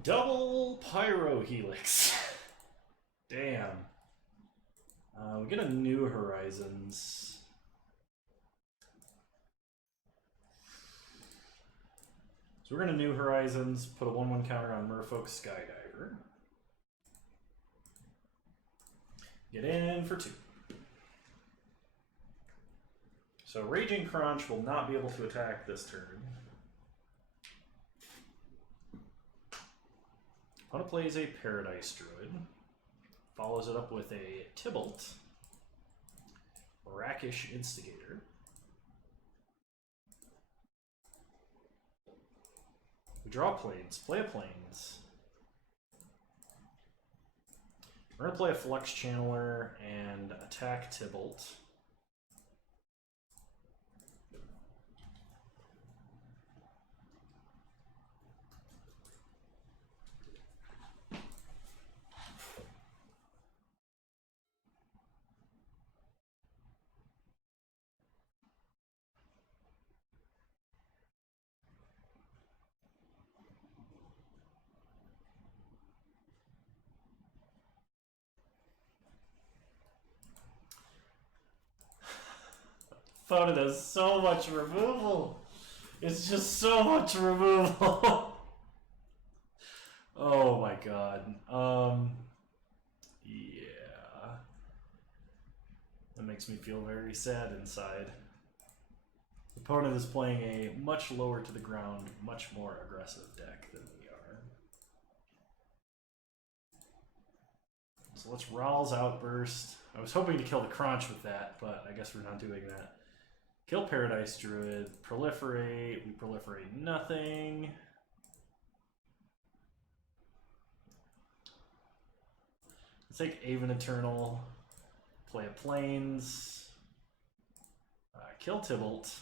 Double Pyro Helix. Damn. We get a New Horizons. So we're going to New Horizons, put a 1/1 counter on Merfolk Skydiver. Get in for 2. So Raging Crunch will not be able to attack this turn. Opponent plays a Paradise Druid, follows it up with a Tybalt, Rakish Instigator. We draw Plains, play a Plains. We're going to play a Flux Channeler and attack Tybalt. Opponent has so much removal. It's just so much removal. Oh my god. Yeah. That makes me feel very sad inside. The opponent is playing a much lower to the ground, much more aggressive deck than we are. So let's Ronald's Outburst. I was hoping to kill the Crunch with that, but I guess we're not doing that. Kill Paradise Druid, proliferate, we proliferate nothing. Let's take Aven Eternal, play a Plains, kill Tybalt.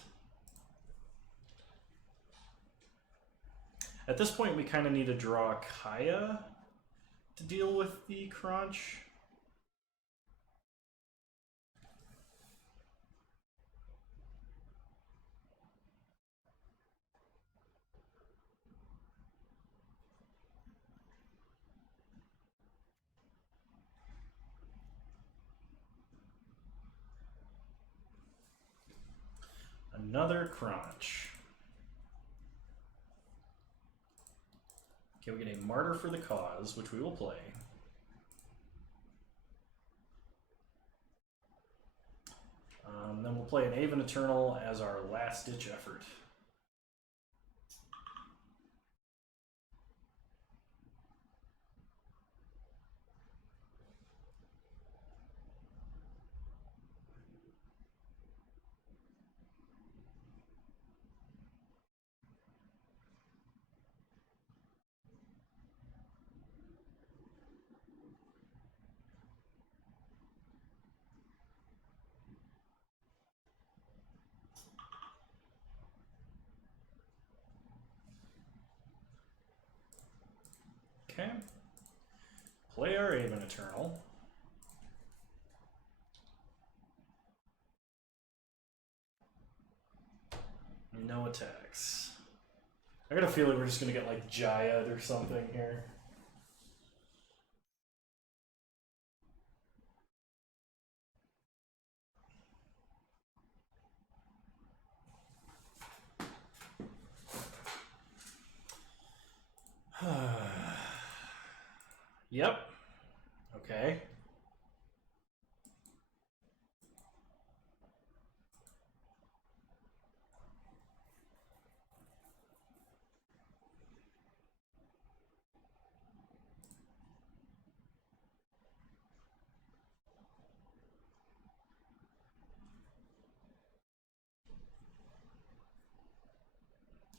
At this point we kind of need to draw Kaya to deal with the Crunch. Another Crunch. Okay, we get a Martyr for the Cause, which we will play. Then we'll play an Aven Eternal as our last-ditch effort. Okay. Play our Aven Eternal. No attacks. I got a feeling we're just gonna get like Jayad or something here. Yep. Okay.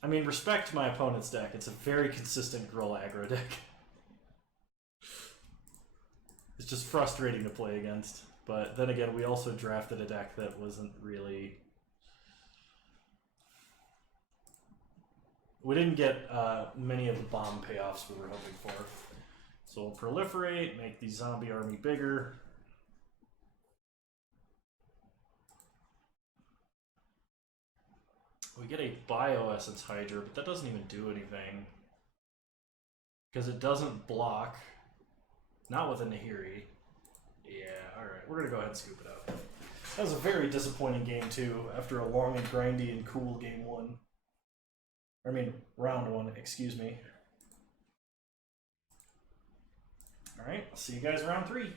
I mean, respect my opponent's deck. It's a very consistent Gruul aggro deck. It's just frustrating to play against. But then again, we also drafted a deck that wasn't really... We didn't get many of the bomb payoffs we were hoping for. So we'll proliferate, make the zombie army bigger. We get a Bioessence Hydra, but that doesn't even do anything. Because it doesn't block. Not with a Nahiri. Yeah, alright. We're going to go ahead and scoop it out. That was a very disappointing game, too, after a long and grindy and cool game one. I mean, round one, excuse me. Alright, I'll see you guys round 3.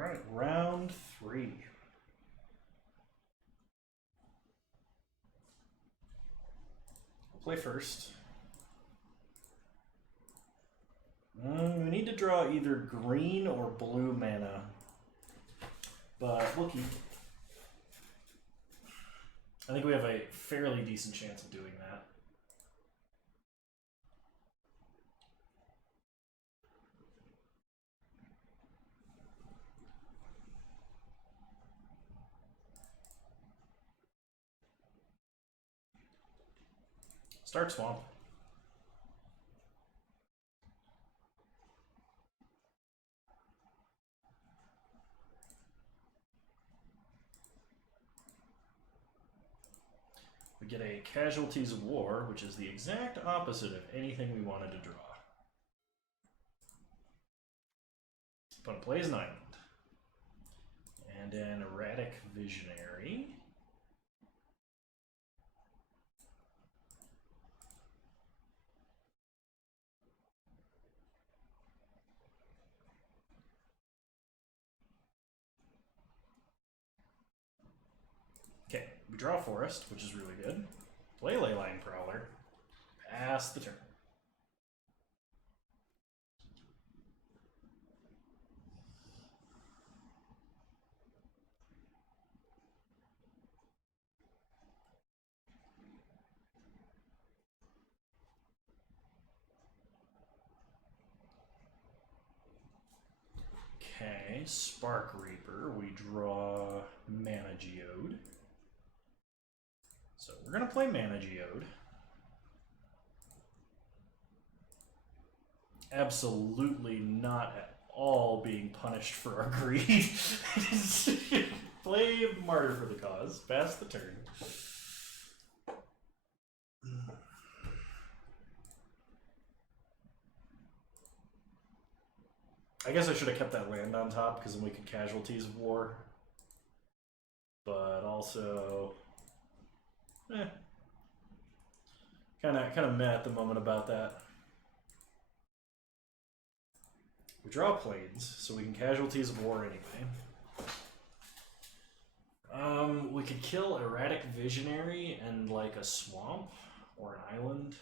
Alright, round 3. I'll play first. We need to draw either green or blue mana. But we'll keep. I think we have a fairly decent chance of doing that. Start Swamp. We get a Casualties of War, which is the exact opposite of anything we wanted to draw. Opponent plays an island. And an Erratic Visionary. Okay, we draw a Forest, which is really good. Play Leyline Prowler. Pass the turn. Okay, Spark Reaper. We draw Mana Geode. So we're going to play Mana Geode. Absolutely not at all being punished for our greed. Play Martyr for the Cause. Pass the turn. I guess I should have kept that land on top because then we could Casualties of War. But also, kind of meh at the moment about that. We draw Plains, so we can Casualties of War anyway. We could kill Erratic Visionary and like a swamp or an island.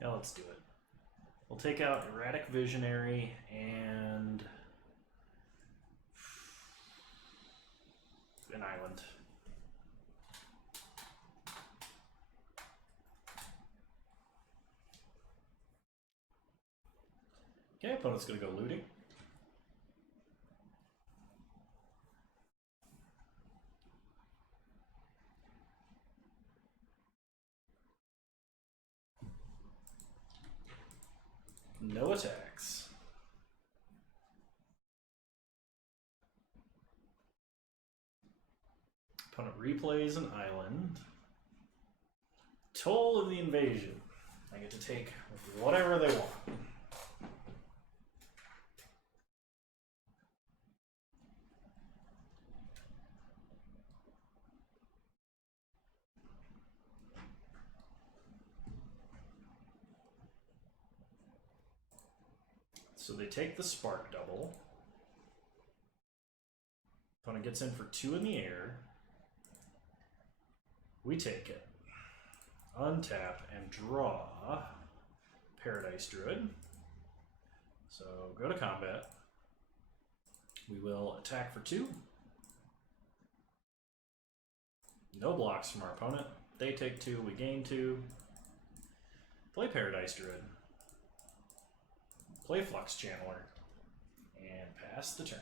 Yeah, let's do it. We'll take out Erratic Visionary and an island. Okay, opponent's gonna go looting. No attacks. replays an island. Toll of the Invasion. I get to take whatever they want. So they take the Spark Double. Opponent gets in for 2 in the air. We take it. Untap and draw Paradise Druid. So go to combat. We will attack for 2. No blocks from our opponent. They take 2, we gain 2. Play Paradise Druid. Play Flux Channeler. And pass the turn.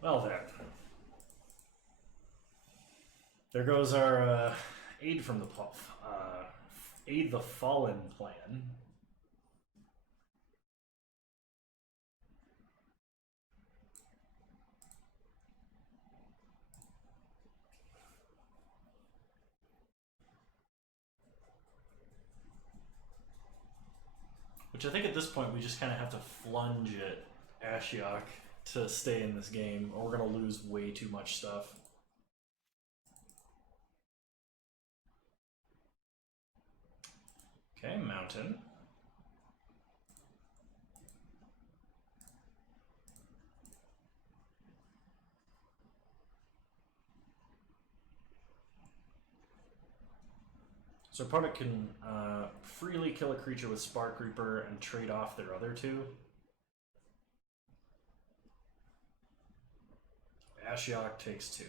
Well then. There goes our Aid from the Puff. Aid the Fallen plan. Which I think at this point we just kind of have to flunge at Ashiok to stay in this game, or we're going to lose way too much stuff. Okay, Mountain. So opponent can freely kill a creature with Spark Reaper and trade off their other 2. Ashiok takes 2.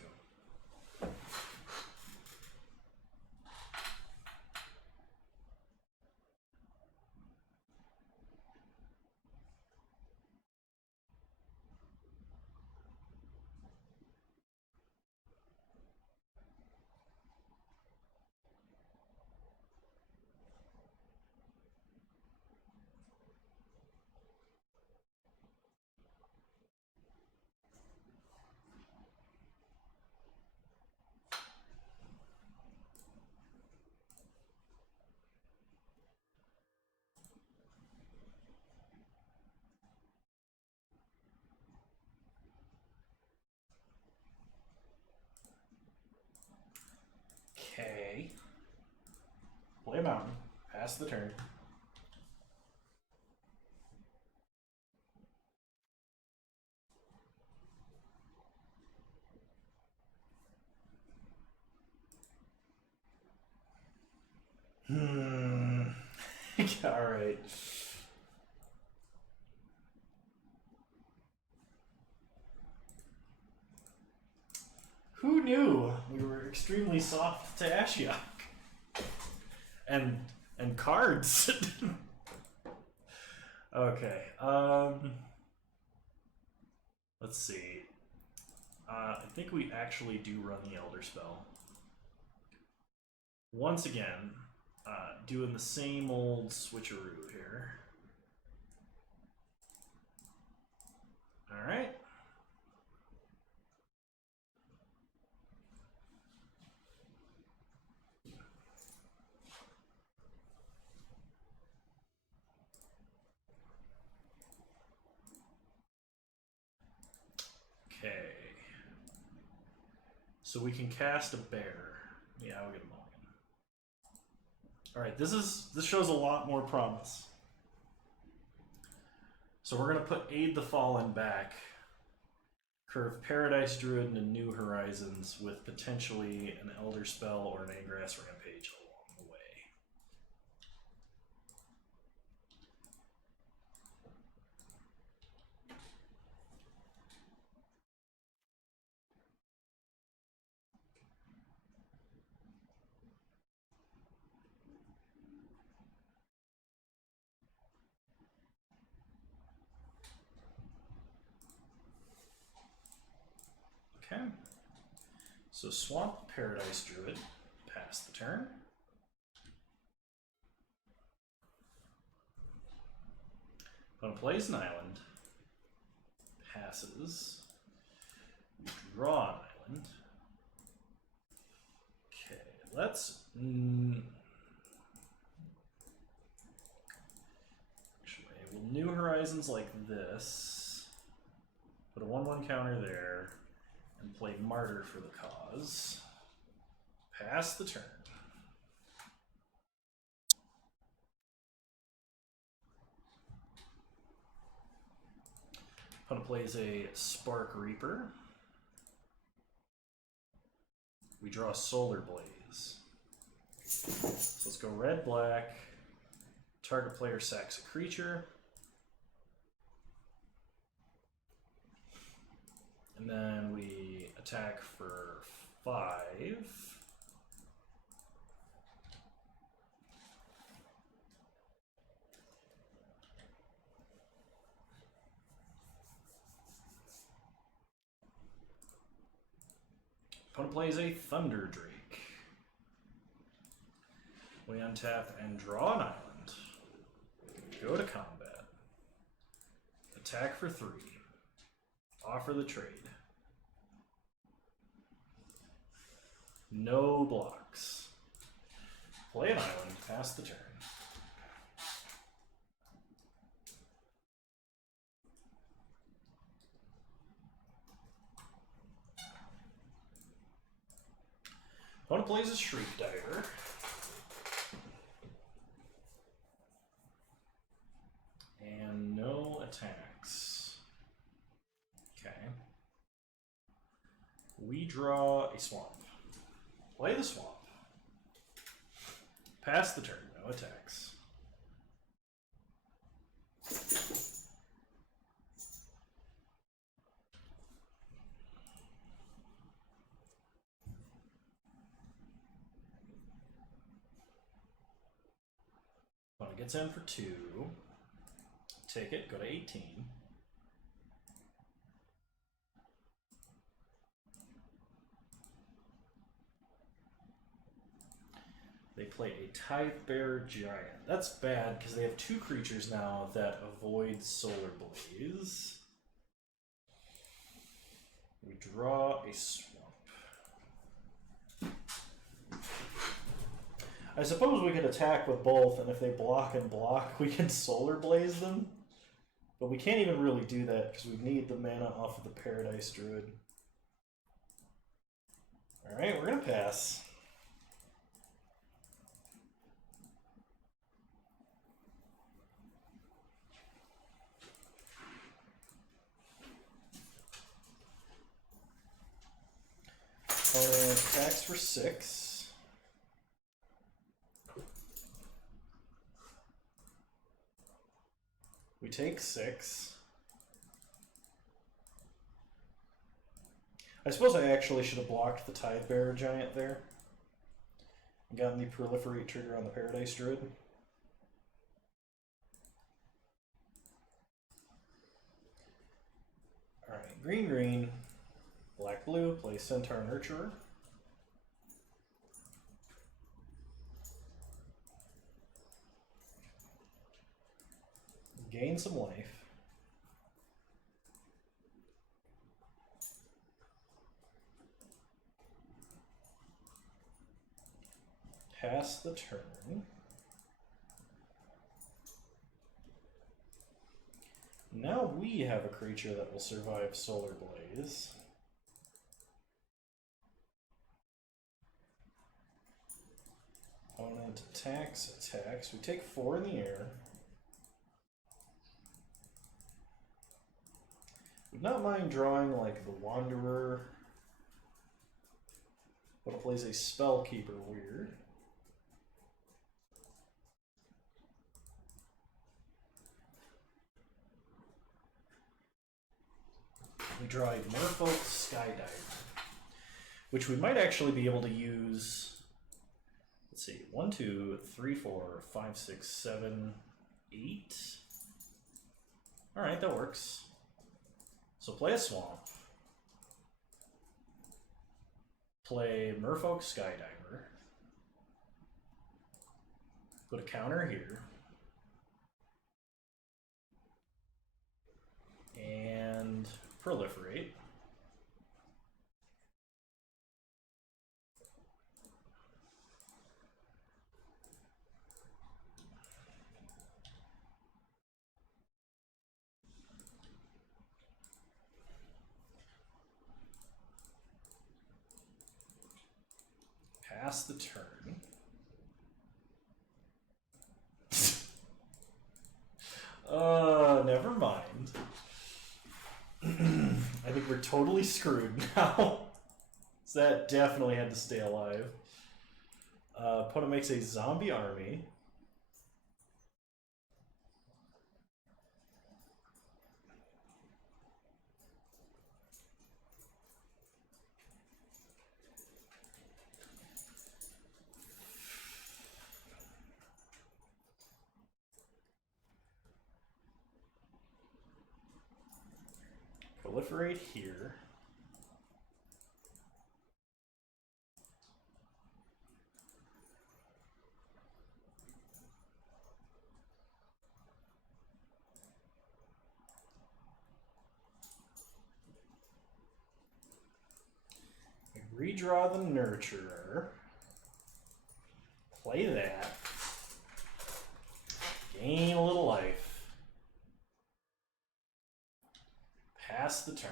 Okay. Play a Mountain. Pass the turn. Alright. Who knew we were extremely soft to Ashiok? And cards. Okay. Let's see. I think we actually do run the Elder Spell. Once again, doing the same old switcheroo here. Alright. Okay. So we can cast a bear. Yeah, we'll get a mulligan. Alright, this shows a lot more promise. So we're gonna put Aid the Fallen back. Curve Paradise Druid into New Horizons with potentially an Elder Spell or an Ingress Rampage along the way. Okay. So swamp Paradise Druid, pass the turn. Opponent plays an island, passes, draw an island. Okay, let's. Actually, we'll New Horizons like this, put a 1/1 counter there, and play Martyr for the cause. Pass the turn. Opponent plays a Spark Reaper. We draw Solar Blaze. So let's go red, black. Target player sacks a creature. And then we attack for 5. Opponent plays a Thunder Drake. We untap and draw an island. Go to combat. Attack for 3. Offer the trade. No blocks. Play an island, pass the turn. Opponent plays a Shriek Diver. And no attacks. Okay. We draw a swamp. Play the swamp. Pass the turn, no attacks. Opponent gets in for 2. Take it, go to 18. They play a Tidebearer Giant. That's bad because they have 2 creatures now that avoid Solar Blaze. We draw a swamp. I suppose we could attack with both, and if they block and block, we can Solar Blaze them. But we can't even really do that because we need the mana off of the Paradise Druid. Alright, we're going to pass. Attacks for 6. We take 6. I suppose I actually should have blocked the Tidebearer Giant there. And gotten the Proliferate trigger on the Paradise Druid. Alright, green, black, blue, play Centaur Nurturer. Gain some life. Pass the turn. Now we have a creature that will survive Solar Blaze. Opponent attacks. We take 4 in the air. Would not mind drawing like the Wanderer, but it plays a Spellkeeper weird. We draw a Merfolk Skydiver, which we might actually be able to use. Let's see, 1, 2, 3, 4, 5, 6, 7, 8. All right, that works. So play a swamp. play Merfolk Skydiver. Put a counter here. And proliferate. Pass the turn. Never mind. I think we're totally screwed now. So that definitely had to stay alive. Opponent makes a zombie army. Proliferate here. Redraw the Nurturer. Play that. Gain a little life. Pass the turn.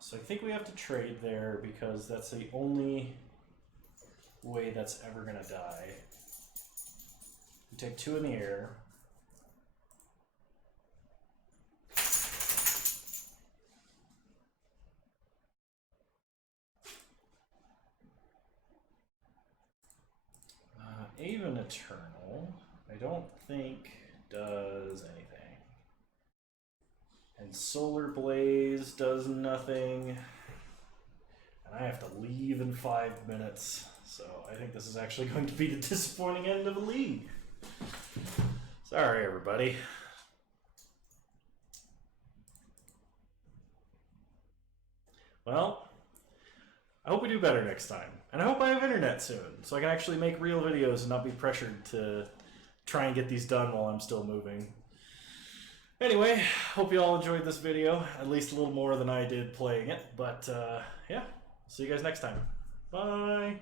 So I think we have to trade there because that's the only way that's ever going to die. We take 2 in the air. Even Eternal, I don't think does anything. And Solar Blaze does nothing. And I have to leave in 5 minutes. So I think this is actually going to be the disappointing end of the league. Sorry, everybody. Well, I hope we do better next time. And I hope I have internet soon, so I can actually make real videos and not be pressured to try and get these done while I'm still moving. Anyway, hope you all enjoyed this video, at least a little more than I did playing it. But yeah, see you guys next time. Bye!